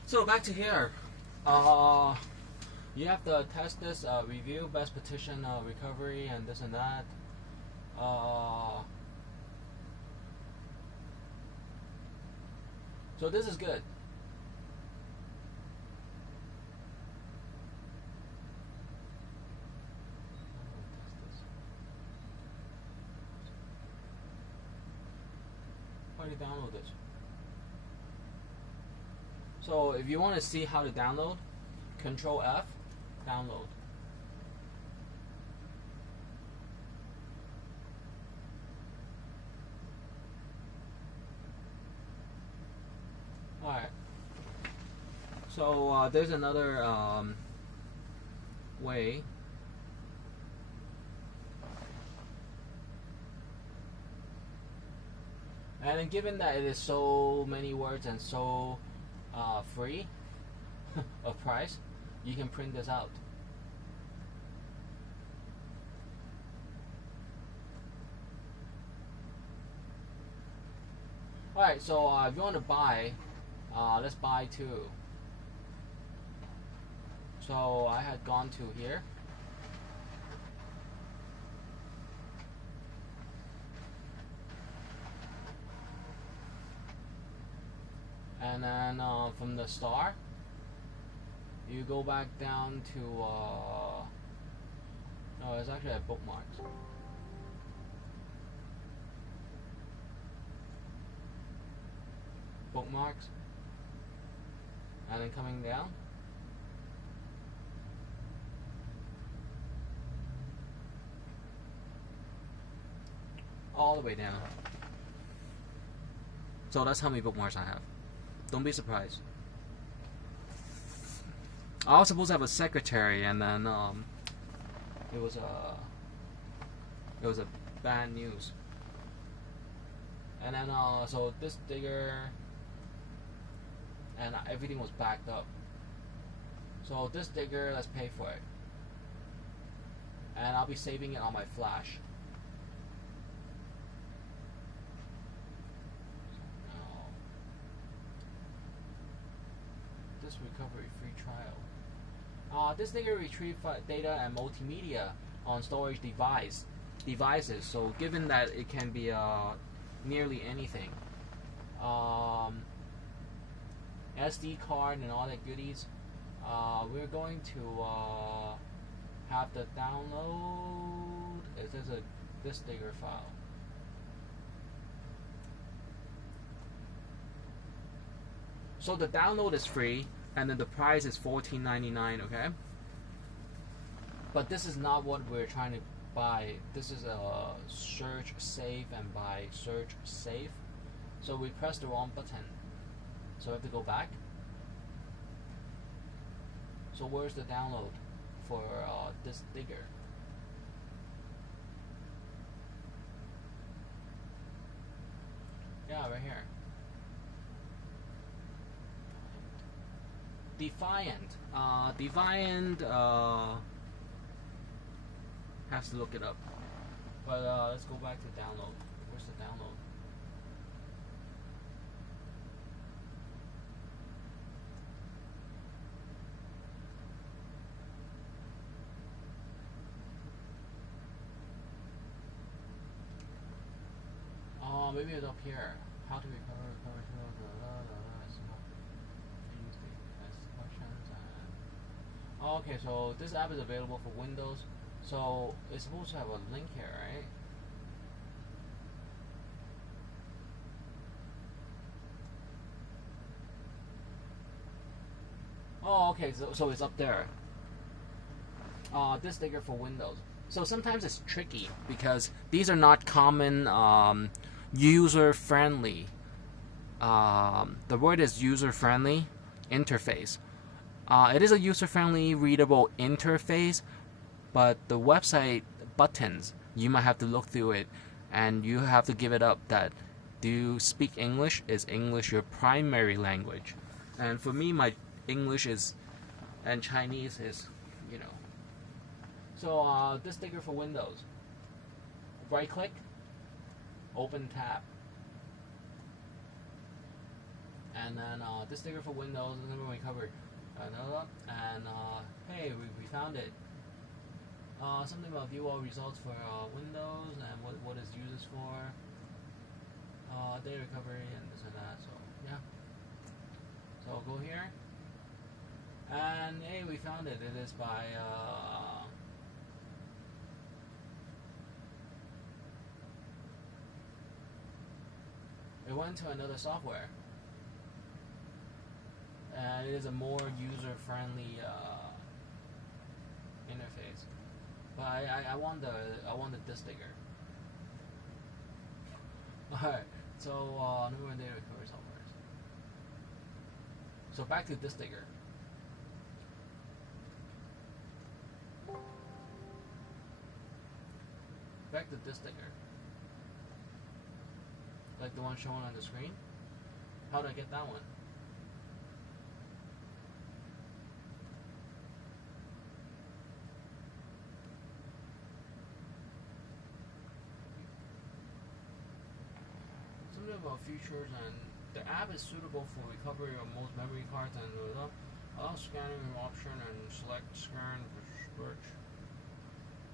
So back to here. You have to test this, review, best petition, recovery, and this and that. So this is good. try to download this. So if you want to see how to download, Control F, download. Alright. So there's another way. And then given that it is so many words and so free of price, you can print this out. Alright, so if you want to buy, let's buy two. So I had gone to here. And then from the star, you go back down to, no, it's actually at bookmarks. Bookmarks. And then coming down. All the way down. So that's how many bookmarks I have. Don't be surprised. I was supposed to have a secretary, and then it was a bad news. And then so this digger and everything was backed up. So this digger, let's pay for it, and I'll be saving it on my flash. Recovery free trial. This digger retrieve data and multimedia on storage devices. So given that it can be nearly anything, SD card and all that goodies, we're going to have the download. There's this digger file. So the download is free, and then the price is $14.99, okay? But this is not what we're trying to buy. This is a search save and buy search save. So we pressed the wrong button. So we have to go back. So where's the download for this digger? Yeah, right here. Defiant has to look it up. But let's go back to download. Where's the download? Maybe it's up here. How to recover okay, so this app is available for Windows. So it's supposed to have a link here, right? Oh, okay, so it's up there. This digger for Windows. So sometimes it's tricky because these are not common user-friendly. The word is user-friendly interface. It is a user-friendly, readable interface, but the website buttons, you might have to look through it, and you have to give it up that, do you speak English? Is English your primary language? And for me, my English is, and Chinese is, you know. So this digger for Windows. Right-click, open tab. And then this digger for Windows, and then we covered. And hey, we found it. Something about view all results for Windows and what it's used for. Data recovery and this and that. So yeah. So I'll go here. And hey, we found it. It is by it went to another software, and it is a more user-friendly interface. But I want the disk digger. Alright, so number data recovery software. So back to disk digger. Back to disk digger. Like the one shown on the screen. How do I get that one? Something about features, and the app is suitable for recovery of most memory cards and allow scanning option and select scan search.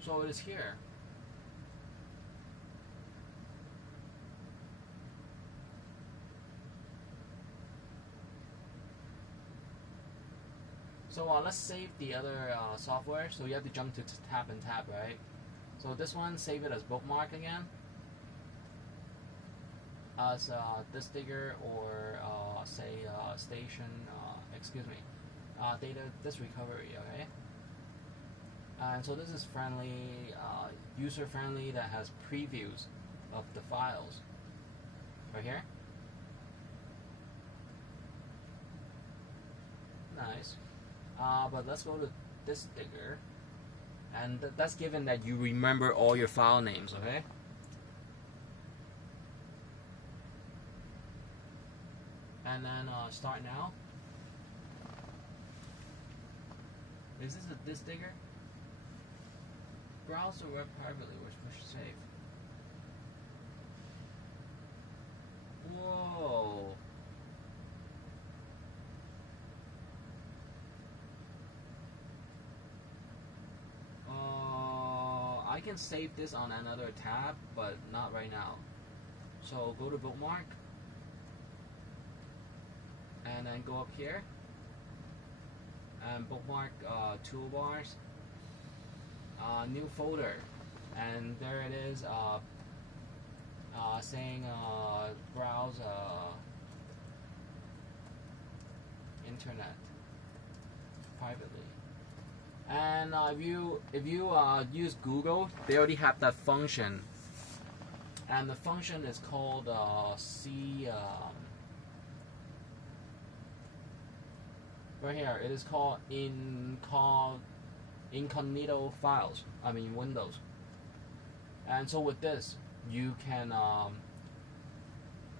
So it is here. So let's save the other software. So you have to jump to tab and tab, right? So this one, save it as bookmark again, as disk digger, or say station. Data disk recovery. Okay. And so this is friendly, user friendly, that has previews of the files. Right here. Nice. But let's go to disk digger, and that's given that you remember all your file names, okay? And then start now. Is this a disk digger? Browse the web privately, which push save. Whoa. I can save this on another tab, but not right now. So go to bookmark, and then go up here, and bookmark toolbars, new folder, and there it is, saying browse internet privately. And if you use Google, they already have that function, and the function is called right here. It is called incognito files. I mean Windows. And so with this, you can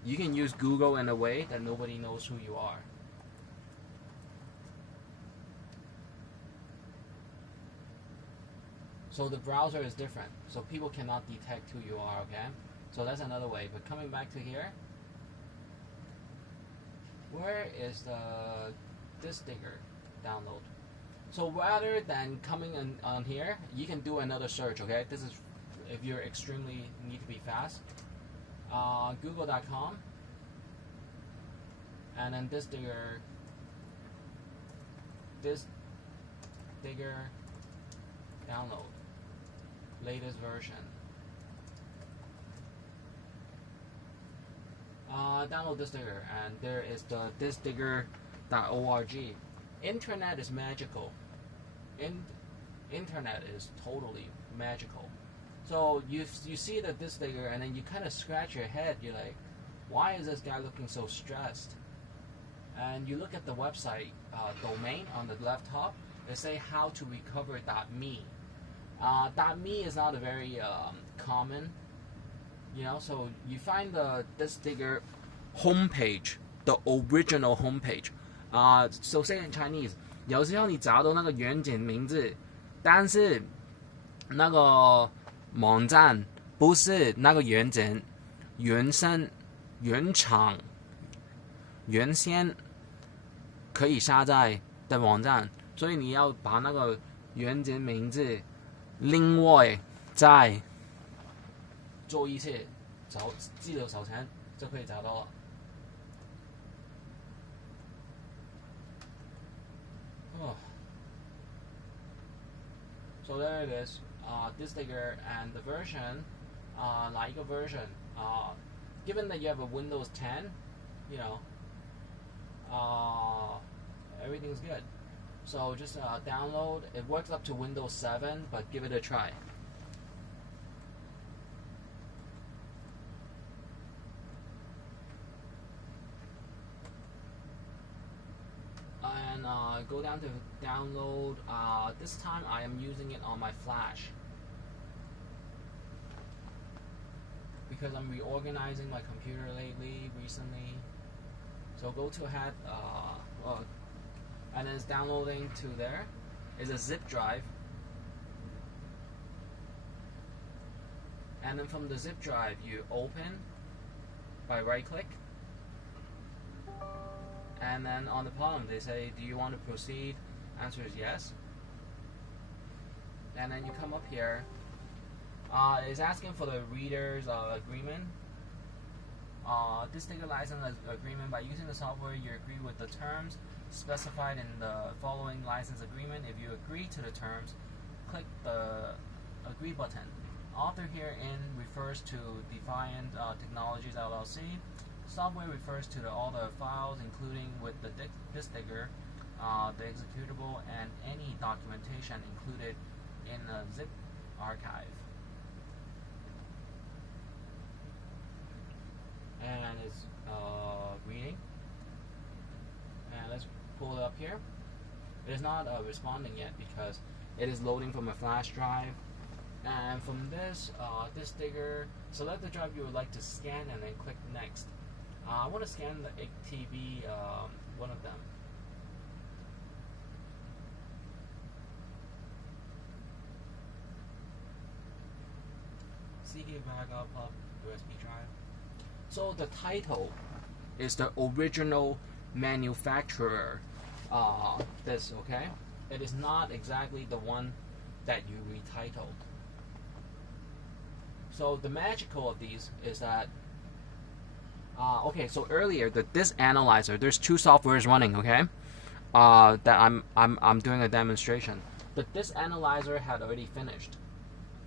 use Google in a way that nobody knows who you are. So the browser is different, so people cannot detect who you are, okay? So that's another way. But coming back to here, where is the disk digger download? So rather than coming on here, you can do another search, okay? This is if you're extremely need to be fast. Google.com, and then disk digger download. Latest version. Download disk digger, and there is the diskdigger.org. Internet is magical. Internet is totally magical. So you see the disk digger, and then you kind of scratch your head. You're like, why is this guy looking so stressed? And you look at the website domain on the left top. They say how to recover.me. .me is not a very common, so you find the disk digger homepage, the original homepage. So say in Chinese, 有时候你找到那个远景名字，但是那个网站不是那个远景，原生、原厂、原先可以下载的网站，所以你要把那个远景名字另外再做一次记录手程就可以找到了。So there it is, disk digger, and the version, 哪一个 version? given that you have a Windows 10, you know, everything's good. So just download. It works up to Windows 7, but give it a try. And go down to download. This time I am using it on my flash because I'm reorganizing my computer recently. So go to and it's downloading to there. It's a zip drive. And then from the zip drive you open by right click. And then on the bottom they say, do you want to proceed? Answer is yes. And then you come up here. It's asking for the reader's agreement. This sticker license agreement. By using the software, you agree with the terms specified in the following license agreement. If you agree to the terms, click the agree button. Author herein refers to Defiant Technologies LLC. Software refers to all the files, including with the disk digger, the executable, and any documentation included in a zip archive. And it's reading. And let's pull it up here. It is not responding yet because it is loading from a flash drive. And from this disk digger, select the drive you would like to scan and then click next. I want to scan the 8TB, one of them. CD backup of USB drive. So the title is the original manufacturer. This, okay? It is not exactly the one that you retitled. So the magical of these is that okay, so earlier the disk analyzer, there's two softwares running, okay? That I'm doing a demonstration. The disk analyzer had already finished,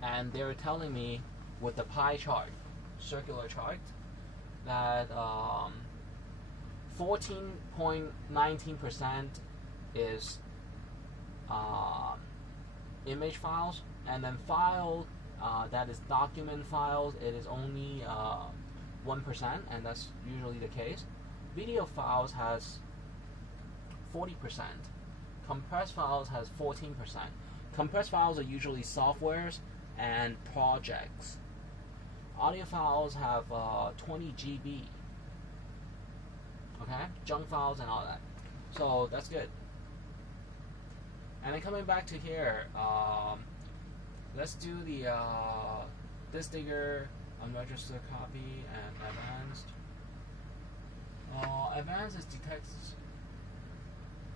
and they were telling me with the pie chart, circular chart, that 14.19% is image files, and then file that is document files, it is only 1%, and that's usually the case. Video files has 40%. Compressed files has 14%. Compressed files are usually softwares and projects. Audio files have 20 GB. Okay, junk files and all that. So that's good. And then coming back to here, let's do the disk digger, unregistered copy, and advanced. Advanced is detects.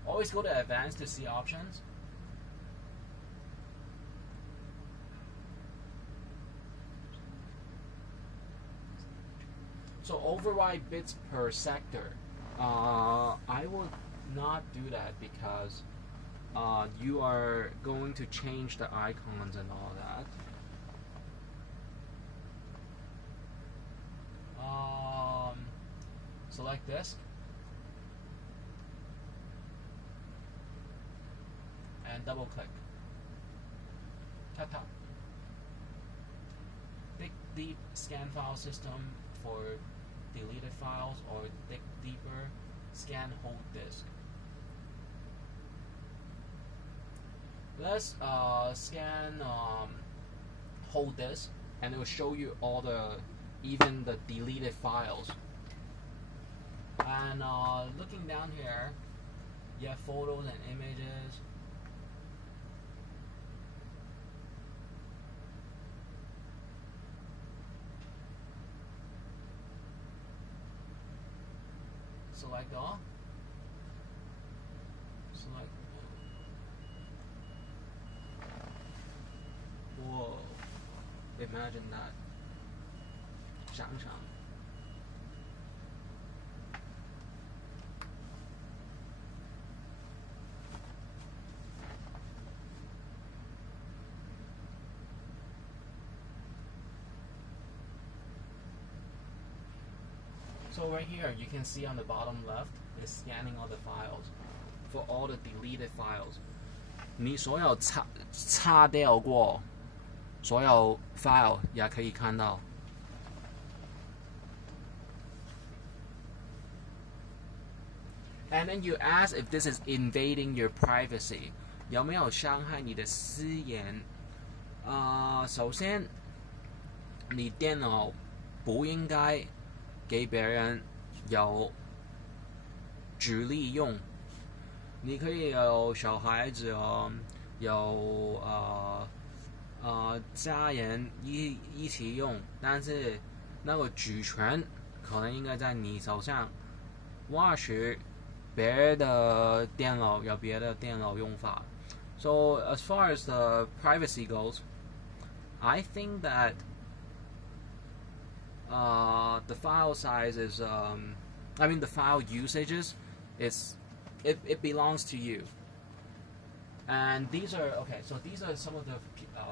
Always go to advanced to see options. So override bits per sector. I would not do that because you are going to change the icons and all that. Select disk and double click. Tap tap. Dig deep scan file system for deleted files, or dig deeper scan hold disk. Let's scan hold disk, and it will show you all even the deleted files. And looking down here, you have photos and images. Select all. Select. Whoa! Imagine that. 想想。So right here, you can see on the bottom left, is scanning all the files for all the deleted files. 你所有擦掉过所有 file 也可以看到。And then you ask if this is invading your privacy. 有没有伤害你的私隐？首先，你电脑不应该给别人有主力用。你可以有小孩子哦，有家人一起用，但是那个主权可能应该在你手上。或许别的电脑有别的电脑用法。So as far as the privacy goes, I think that the file size is, the file usages it belongs to you. And these are okay. So these are some of the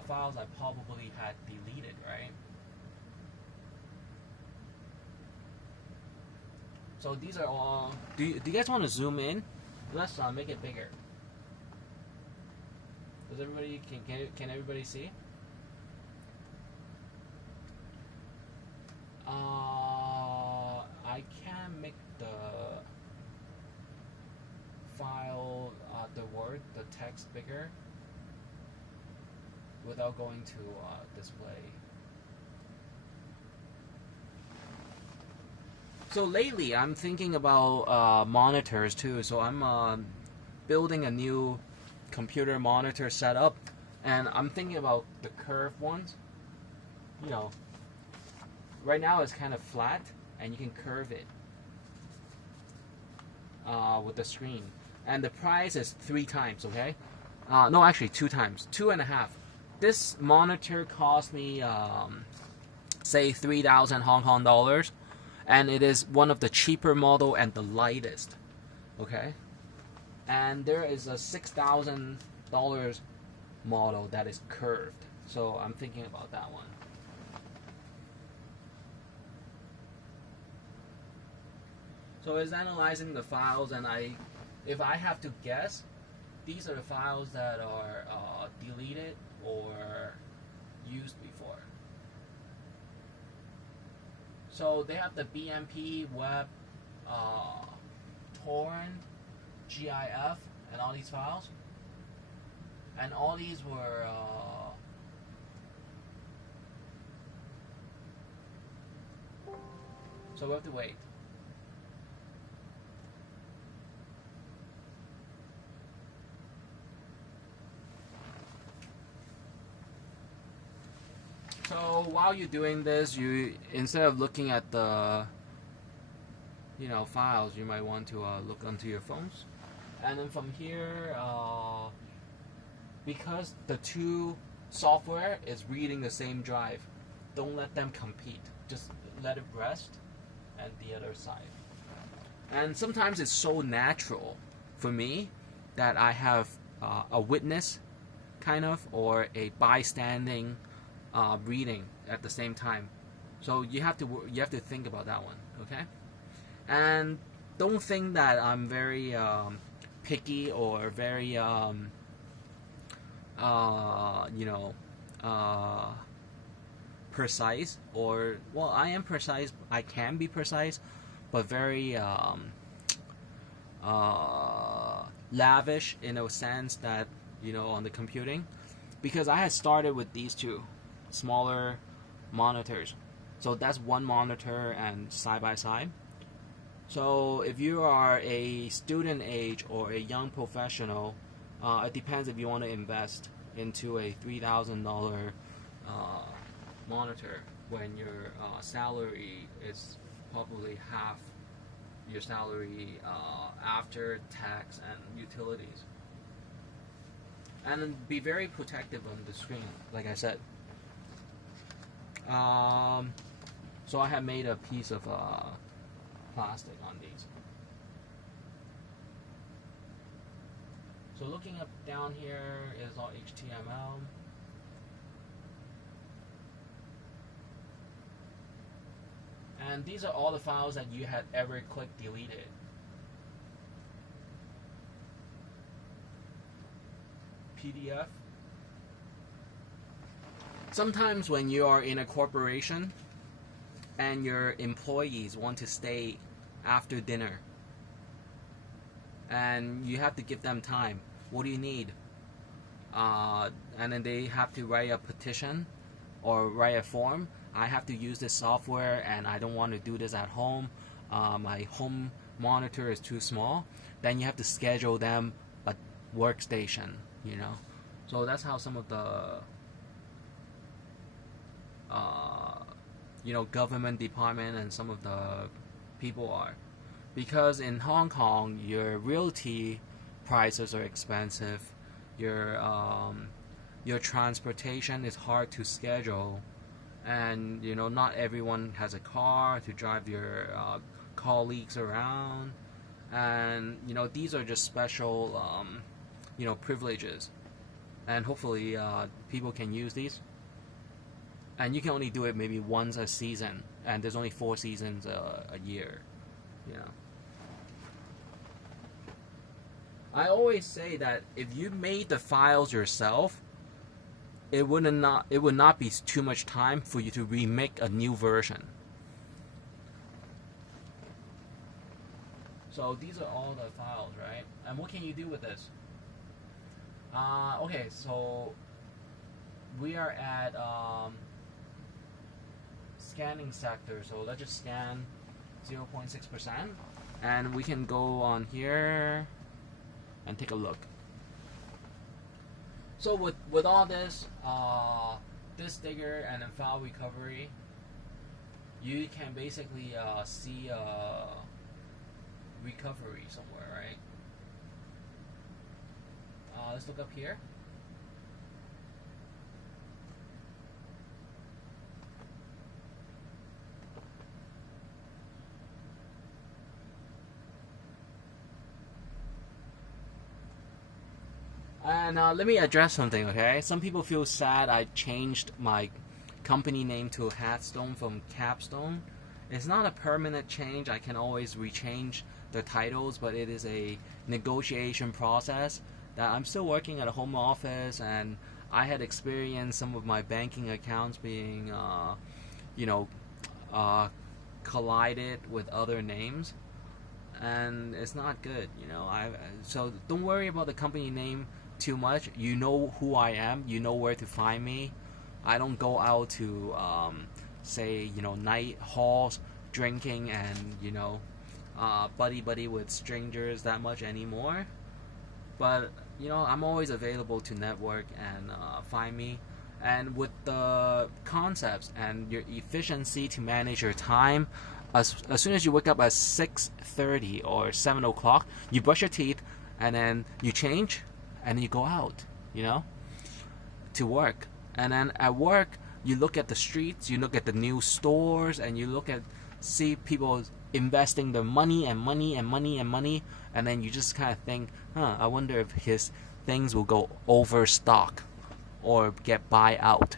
files I probably had deleted, right? So these are all. Do you guys want to zoom in? Let's make it bigger. Does everybody can everybody see? I can make the file, the text bigger without going to display. So lately, I'm thinking about monitors too. So I'm building a new computer monitor setup, and I'm thinking about the curved ones. You know, right now it's kind of flat, and you can curve it with the screen. And the price is 3 times, okay? No, actually 2 times, 2.5. This monitor cost me, say 3,000 Hong Kong dollars, and it is one of the cheaper model and the lightest, okay? And there is a $6,000 model that is curved, so I'm thinking about that one. So it's analyzing the files, and if I have to guess, these are the files that are deleted or used before. So they have the BMP, web, torrent, GIF, and all these files. And all these were so we have to wait. So while you're doing this, you instead of looking at the files, you might want to look onto your phones, and then from here, because the two software is reading the same drive, don't let them compete. Just let it rest at the other side. And sometimes it's so natural for me that I have a witness, kind of, or a bystanding reading at the same time. So you have to think about that one, okay? And don't think that I'm very picky or very precise, or well, I am precise. I can be precise, but very lavish in a sense that on the computing, because I had started with these two smaller monitors. So that's one monitor and side by side. So if you are a student age or a young professional, it depends if you want to invest into a $3,000 monitor when your salary is probably half your salary after tax and utilities. And then be very protective on the screen, like I said. So I have made a piece of plastic on these. So looking up down here is all HTML. And these are all the files that you had ever clicked deleted. PDF. Sometimes when you are in a corporation and your employees want to stay after dinner and you have to give them time, what do you need? And then they have to write a petition or write a form. I have to use this software and I don't want to do this at home. My home monitor is too small. Then you have to schedule them a workstation, you know. So that's how some of the government department and some of the people are. Because in Hong Kong, your realty prices are expensive. Your transportation is hard to schedule, and not everyone has a car to drive your colleagues around, and these are just special privileges, and hopefully people can use these. And you can only do it maybe once a season, and there's only 4 seasons a year. I always say that if you made the files yourself, it would not be too much time for you to remake a new version. So these are all the files, right? And what can you do with this? Okay, so we are at scanning sector, so let's just scan 0.6%, and we can go on here and take a look. So with all this disk digger and then file recovery, you can basically see recovery somewhere, right? Let's look up here. And let me address something, okay? Some people feel sad I changed my company name to Harddisk from Capstone. It's not a permanent change. I can always rechange the titles, but it is a negotiation process that I'm still working at a home office, and I had experienced some of my banking accounts being, collided with other names, and it's not good, So don't worry about the company name too much. You know who I am. You know where to find me. I don't go out to say night halls drinking and buddy with strangers that much anymore. But I'm always available to network and find me. And with the concepts and your efficiency to manage your time, as soon as you wake up at 6:30 or 7 o'clock, you brush your teeth and then you change and then you go out, to work. And then at work, you look at the streets, you look at the new stores, and you see people investing their money and money and money and money, and then you just kind of think, I wonder if his things will go overstock or get buy out,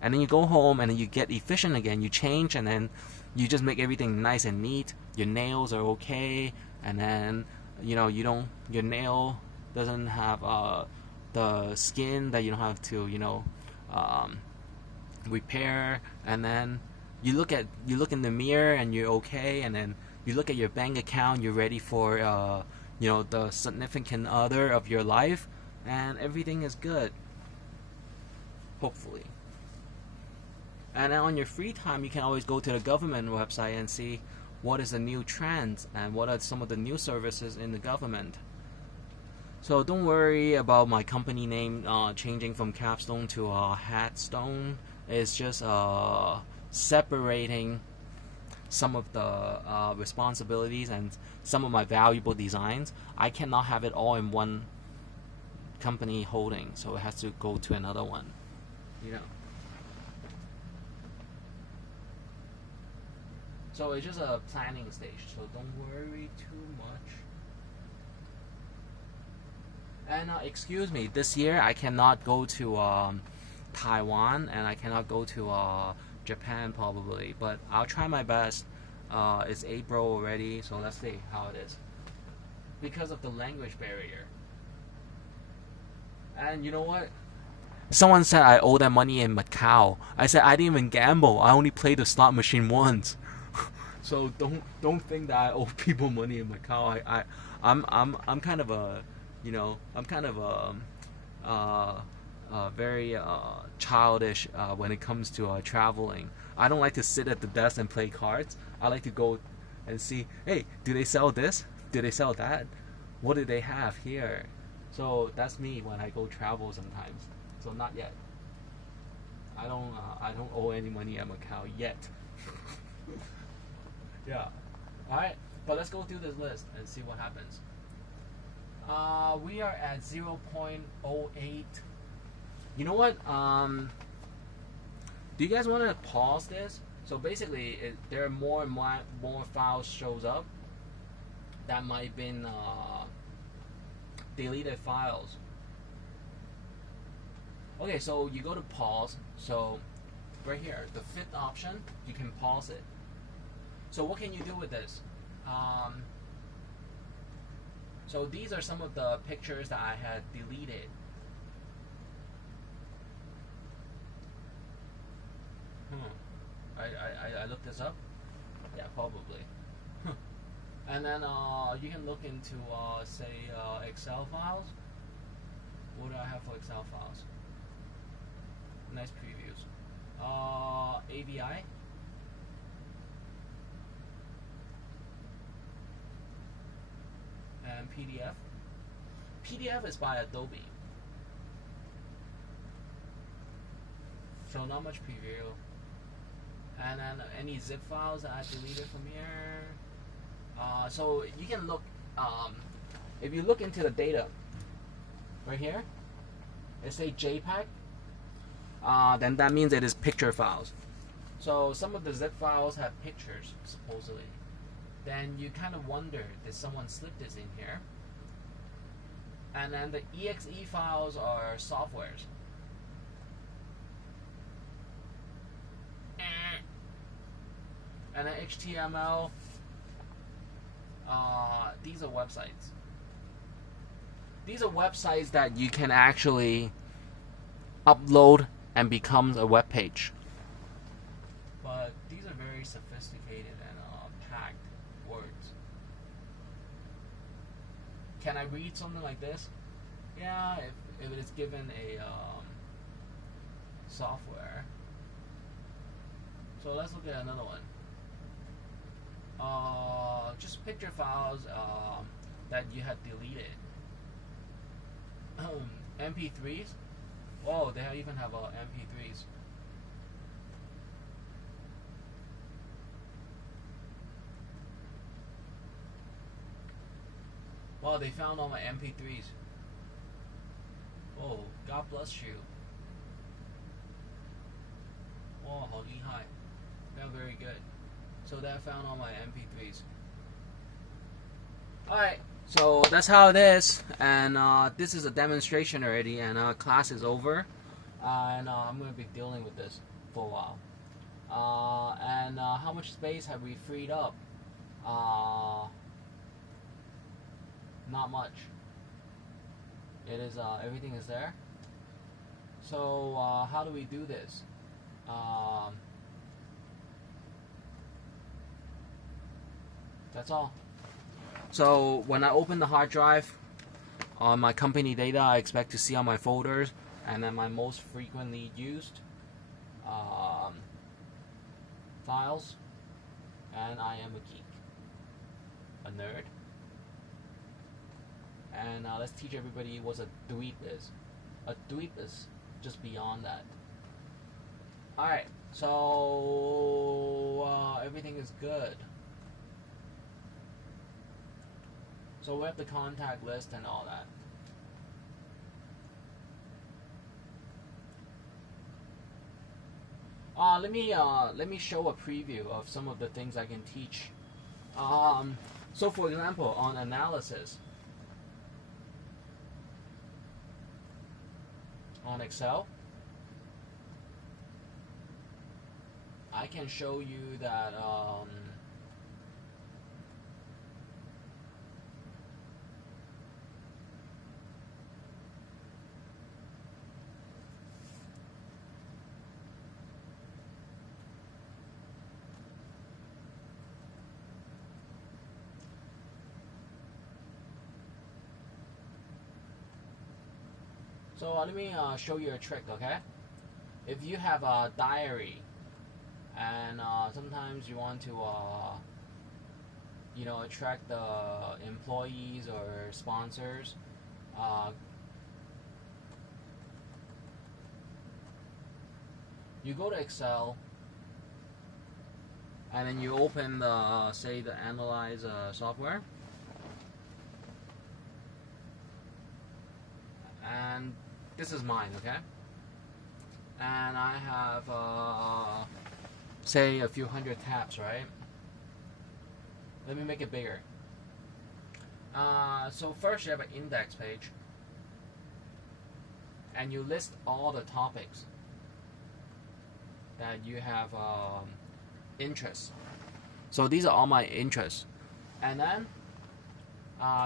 And then you go home and then you get efficient again. You change and then you just make everything nice and neat. Your nails are okay, and then your nail doesn't have the skin that you don't have to repair. And then you look in the mirror and you're okay, and then you look at your bank account, you're ready for the significant other of your life, and everything is good, hopefully. And on your free time, you can always go to the government website and see what is the new trends and what are some of the new services in the government. So don't worry about my company name changing from Capstone to Harddisk. It's just separating some of the responsibilities and some of my valuable designs. I cannot have it all in one company holding, so it has to go to another one. So it's just a planning stage, so don't worry too much. And excuse me, this year I cannot go to Taiwan, and I cannot go to Japan probably, but I'll try my best. It's April already, so let's see how it is. Because of the language barrier. And you know what? Someone said I owe them money in Macau. I said I didn't even gamble. I only played the slot machine once. So don't think that I owe people money in Macau. I'm kind of a, I'm kind of very childish when it comes to traveling. I don't like to sit at the desk and play cards. I like to go and see, hey, do they sell this? Do they sell that? What do they have here? So that's me when I go travel sometimes. So not yet. I don't owe any money at Macau yet. Yeah. Alright, but let's go through this list and see what happens. We are at 0.08. You know what? Do you guys want to pause this? So basically, there are more and more files shows up that might have been deleted files. Okay, so you go to pause. So right here, the fifth option, you can pause it. So what can you do with this? So these are some of the pictures that I had deleted. I looked this up. Yeah, probably. And then you can look into say Excel files. What do I have for Excel files? Nice previews. AVI. And PDF. PDF is by Adobe. So not much preview. And then any zip files that I deleted from here. So you can look, if you look into the data, right here, it say JPEG, then that means it is picture files. So some of the zip files have pictures, supposedly. Then you kind of wonder, did someone slip this in here? And then the exe files are softwares. And then HTML, these are websites. These are websites that you can actually upload and becomes a web page. But these are very sophisticated and packed words. Can I read something like this? Yeah, if it is given a software. So let's look at another one. Just picture files that you had deleted. MP3s. Oh, they even have MP3s. Wow, they found all my MP3s. Oh, God bless you. Oh, 好厉害. They're very good. So that found all my MP3s. Alright, so that's how it is. And this is a demonstration already, and class is over. And I'm going to be dealing with this for a while. And how much space have we freed up? Not much. It is everything is there. So how do we do this? That's all. So when I open the hard drive on my company data, I expect to see on my folders and then my most frequently used files. And I am a geek, a nerd. And let's teach everybody what a dweeb is. A dweeb is just beyond that. Alright, so everything is good. So we have the contact list and all that. Let me show a preview of some of the things I can teach. So for example, on analysis, on Excel, I can show you that so let me show you a trick, okay? If you have a diary and sometimes you want to attract the employees or sponsors, you go to Excel and then you open the Analyze software, and this is mine, okay? And I have say a few hundred tabs, right? Let me make it bigger. So first you have an index page, and you list all the topics that you have interests. So these are all my interests. And then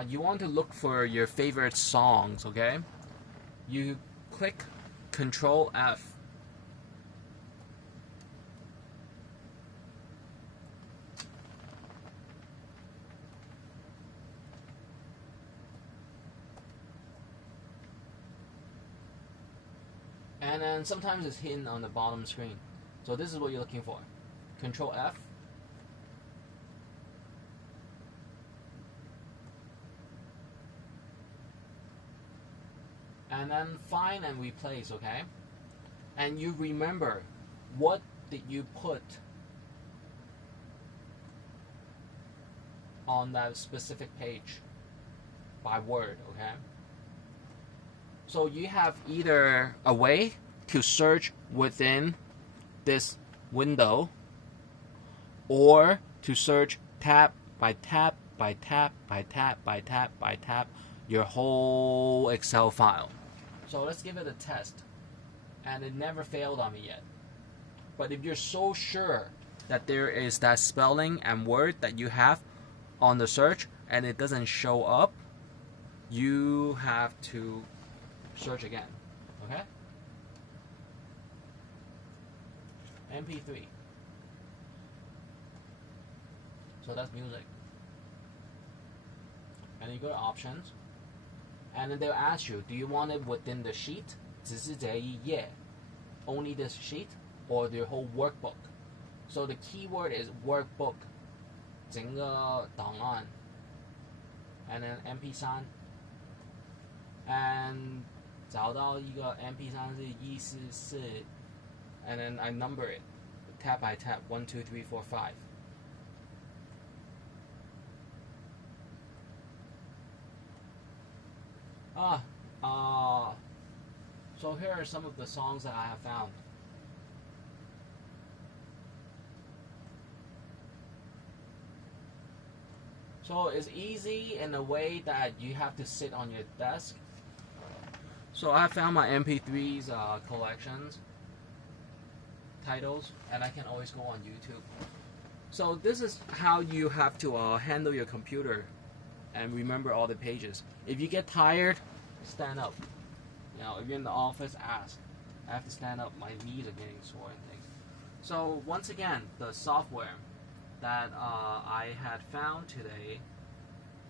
you want to look for your favorite songs, okay? You click Control F. And then sometimes it's hidden on the bottom screen. So this is what you're looking for. Control F. And then find and replace, okay? And you remember what did you put on that specific page by word, okay? So you have either a way to search within this window, or to search tab by tab by tab by tab by tab by tab your whole Excel file. So let's give it a test. And it never failed on me yet. But if you're so sure that there is that spelling and word that you have on the search and it doesn't show up, you have to search again. Okay? MP3. So that's music. And then you go to options, and then they'll ask you, do you want it within the sheet? 只是这一页, only this sheet, or the whole workbook? So the keyword is workbook, 整个档案, and then MP3, and 找到一个 MP3 是144, and then I number it tab by tab, 1, 2, 3, 4, 5. So here are some of the songs that I have found. So it's easy in a way that you have to sit on your desk. So I found my MP3s collections, titles, and I can always go on YouTube. So this is how you have to handle your computer and remember all the pages. If you get tired, stand up. You know, if you're in the office, ask. I have to stand up. My knees are getting sore and things. So once again, the software that I had found today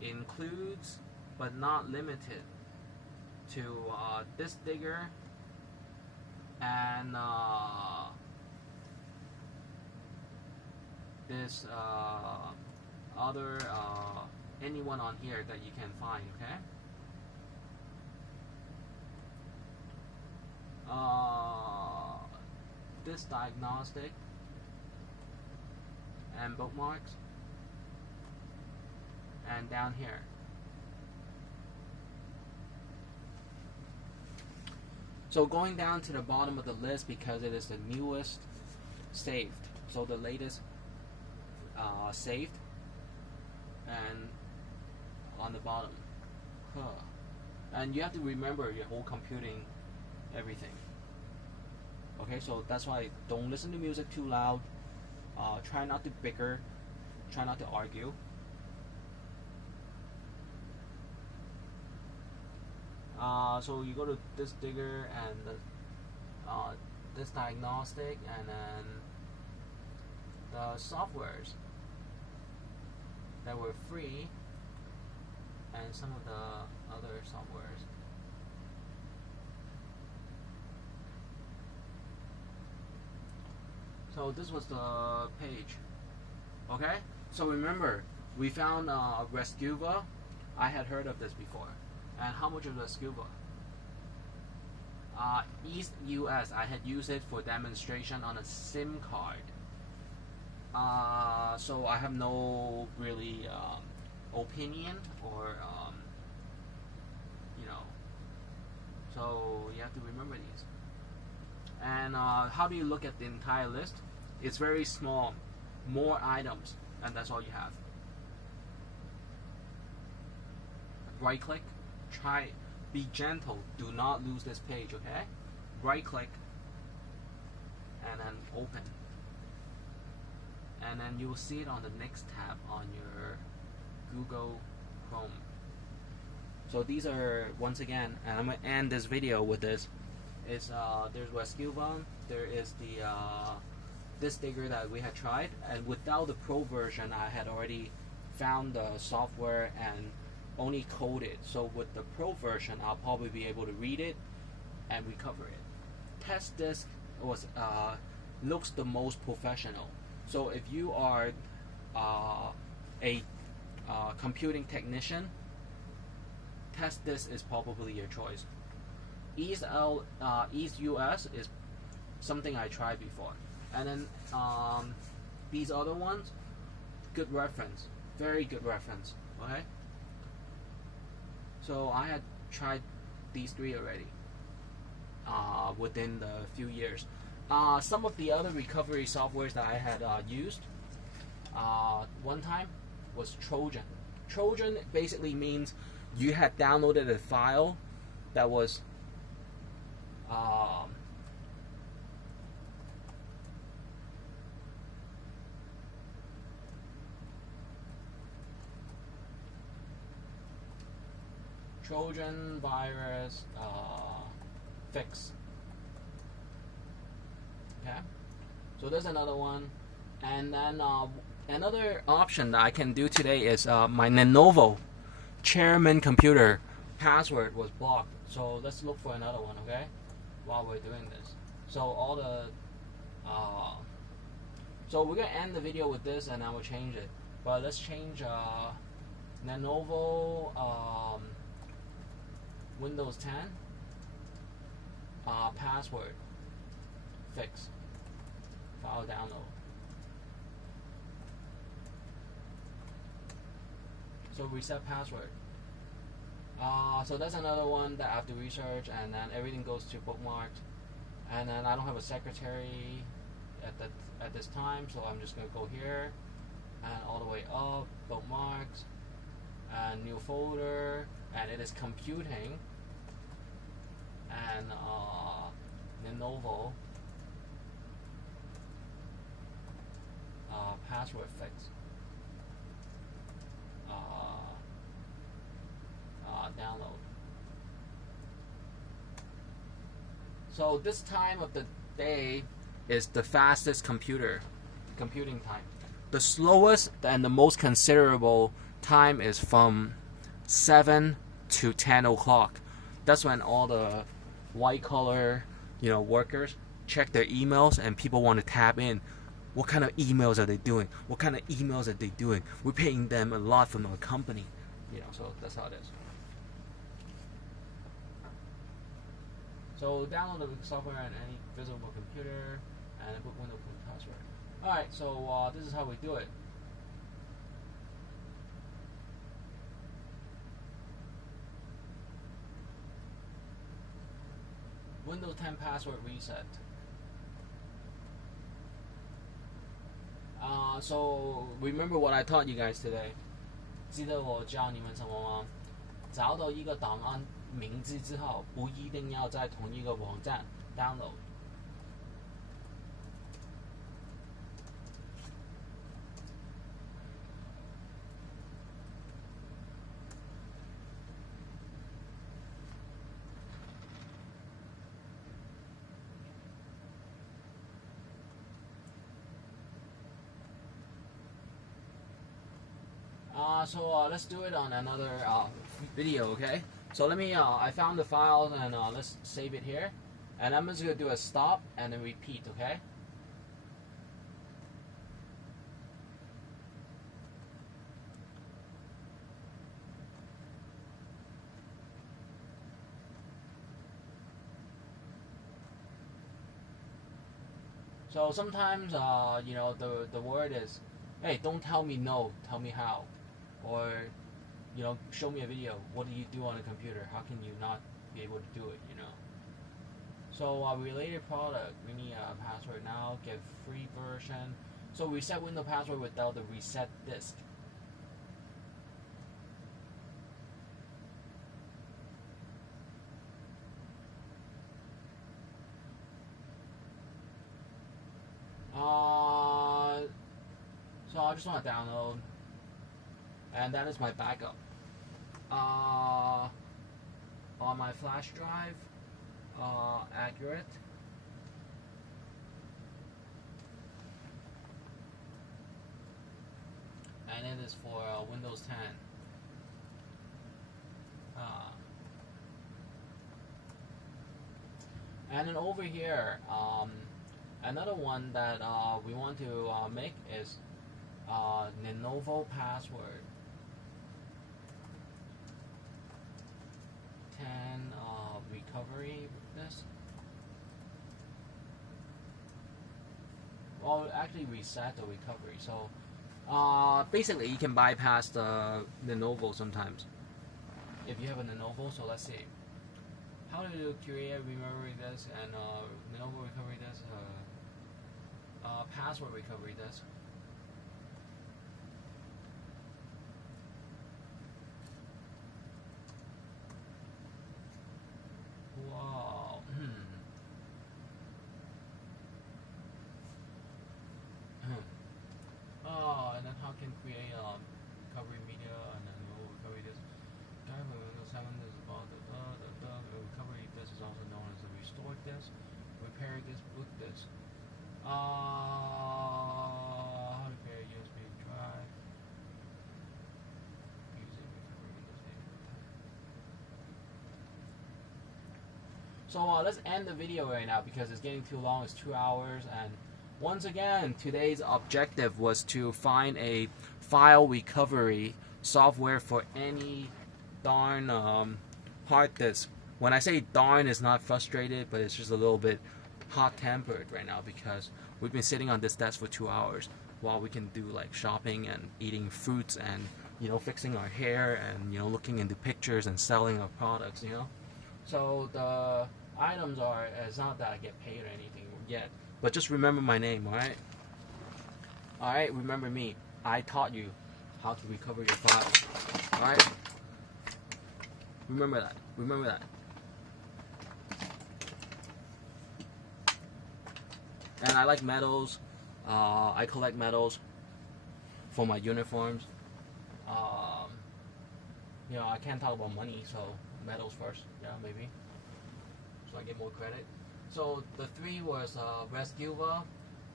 includes, but not limited to, this digger and this other anyone on here that you can find, okay? This diagnostic and bookmarks, and down here. So going down to the bottom of the list, because it is the newest saved, so the latest saved, and on the bottom. And you have to remember your whole computing, everything. Okay, so that's why don't listen to music too loud. Try not to bicker. Try not to argue. So you go to this digger and this diagnostic, and then the softwares that were free, and some of the other softwares. So this was the page. Okay, so remember, we found Rescuva. I had heard of this before. And how much is Rescuva? East US, I had used it for demonstration on a SIM card. So I have no really opinion or so you have to remember these. And how do you look at the entire list? It's very small, more items, and that's all you have. Right click, try, be gentle, do not lose this page, okay? Right click, and then open. And then you'll see it on the next tab on your Google Chrome. So these are, once again, and I'm going to end this video with this, is there's Rescuva, there is the this digger that we had tried, and without the pro version I had already found the software and only code it. So with the pro version I'll probably be able to read it and recover it. Test disk was looks the most professional. So if you are a computing technician, this is probably your choice. East US is something I tried before, and then these other ones, good reference, very good reference. Okay, so I had tried these three already within the few years. Some of the other recovery softwares that I had used one time was Trojan. Trojan basically means you had downloaded a file that was Trojan virus fix. Okay, so there's another one, and then another option that I can do today is my Lenovo chairman computer password was blocked. So let's look for another one, okay? While we're doing this, so all the so we're gonna end the video with this, and I will change it. But let's change Lenovo Windows 10 password fix file download. So reset password. So that's another one that I have to research, and then everything goes to bookmarked. And then I don't have a secretary at this time, so I'm just gonna go here and all the way up, bookmarks, and new folder, and it is computing, and Lenovo password fix. Download. So this time of the day is the fastest computing time. The slowest and the most considerable time is from 7 to 10 o'clock. That's when all the white collar, workers check their emails, and people want to tap in. What kind of emails are they doing? What kind of emails are they doing? We're paying them a lot from our company. So that's how it is. So download the software on any visible computer and put Windows password. Alright, so this is how we do it. Windows 10 password reset. So remember what I taught you guys today. 记得我教你们什么吗？找到一个档案名字之后，不一定要在同一个网站 download。Let's do it on another video, okay? So let me, I found the file and let's save it here. And I'm just going to do a stop and then repeat, okay? So sometimes, you know, the word is, hey, don't tell me no, tell me how. Or, you know, show me a video. What do you do on a computer? How can you not be able to do it, you know? So related product, we need a password now, get free version. So reset window password without the reset disk. So I just want to download, and that is my backup. On my flash drive, accurate. And it is for Windows 10. And then over here, another one that we want to make is Lenovo password 10 recovery this. Well, actually reset the recovery. So basically you can bypass the Lenovo sometimes if you have a Lenovo. So let's see how to create memory disk and Lenovo recovery disk, password recovery disk. Wow. Oh, and then how can create recovery media and then we'll recovery disk. Drive Windows 7 is about the recovery disk is also known as the restore disk, repair disk, boot disk. How to create a USB drive using recovery disk. So let's end the video right now because it's getting too long. It's 2 hours, and once again, today's objective was to find a file recovery software for any darn hard disk. When I say darn, it's not frustrated, but it's just a little bit hot-tempered right now because we've been sitting on this desk for 2 hours while we can do like shopping and eating fruits and, you know, fixing our hair and, you know, looking into pictures and selling our products, you know. So the items are, it's not that I get paid or anything yet, but just remember my name, alright? Alright, remember me. I taught you how to recover your files. Alright? Remember that. Remember that. And I like medals. I collect medals for my uniforms. You know, I can't talk about money, so medals first. Yeah, maybe. So I get more credit. So the 3 was Rescuva,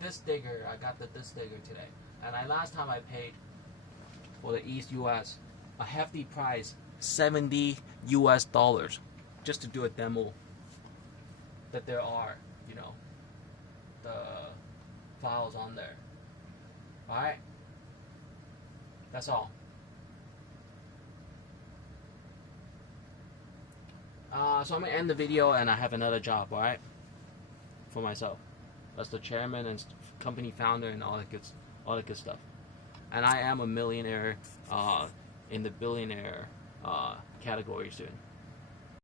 Disk Digger. I got the Disk Digger today, and last time I paid for the East US a hefty price, $70 US, just to do a demo. That there are, you know, the files on there. All right, that's all. So I'm gonna end the video, and I have another job. All right. For myself, as the chairman and company founder and all that good stuff, and I am a millionaire in the billionaire category soon.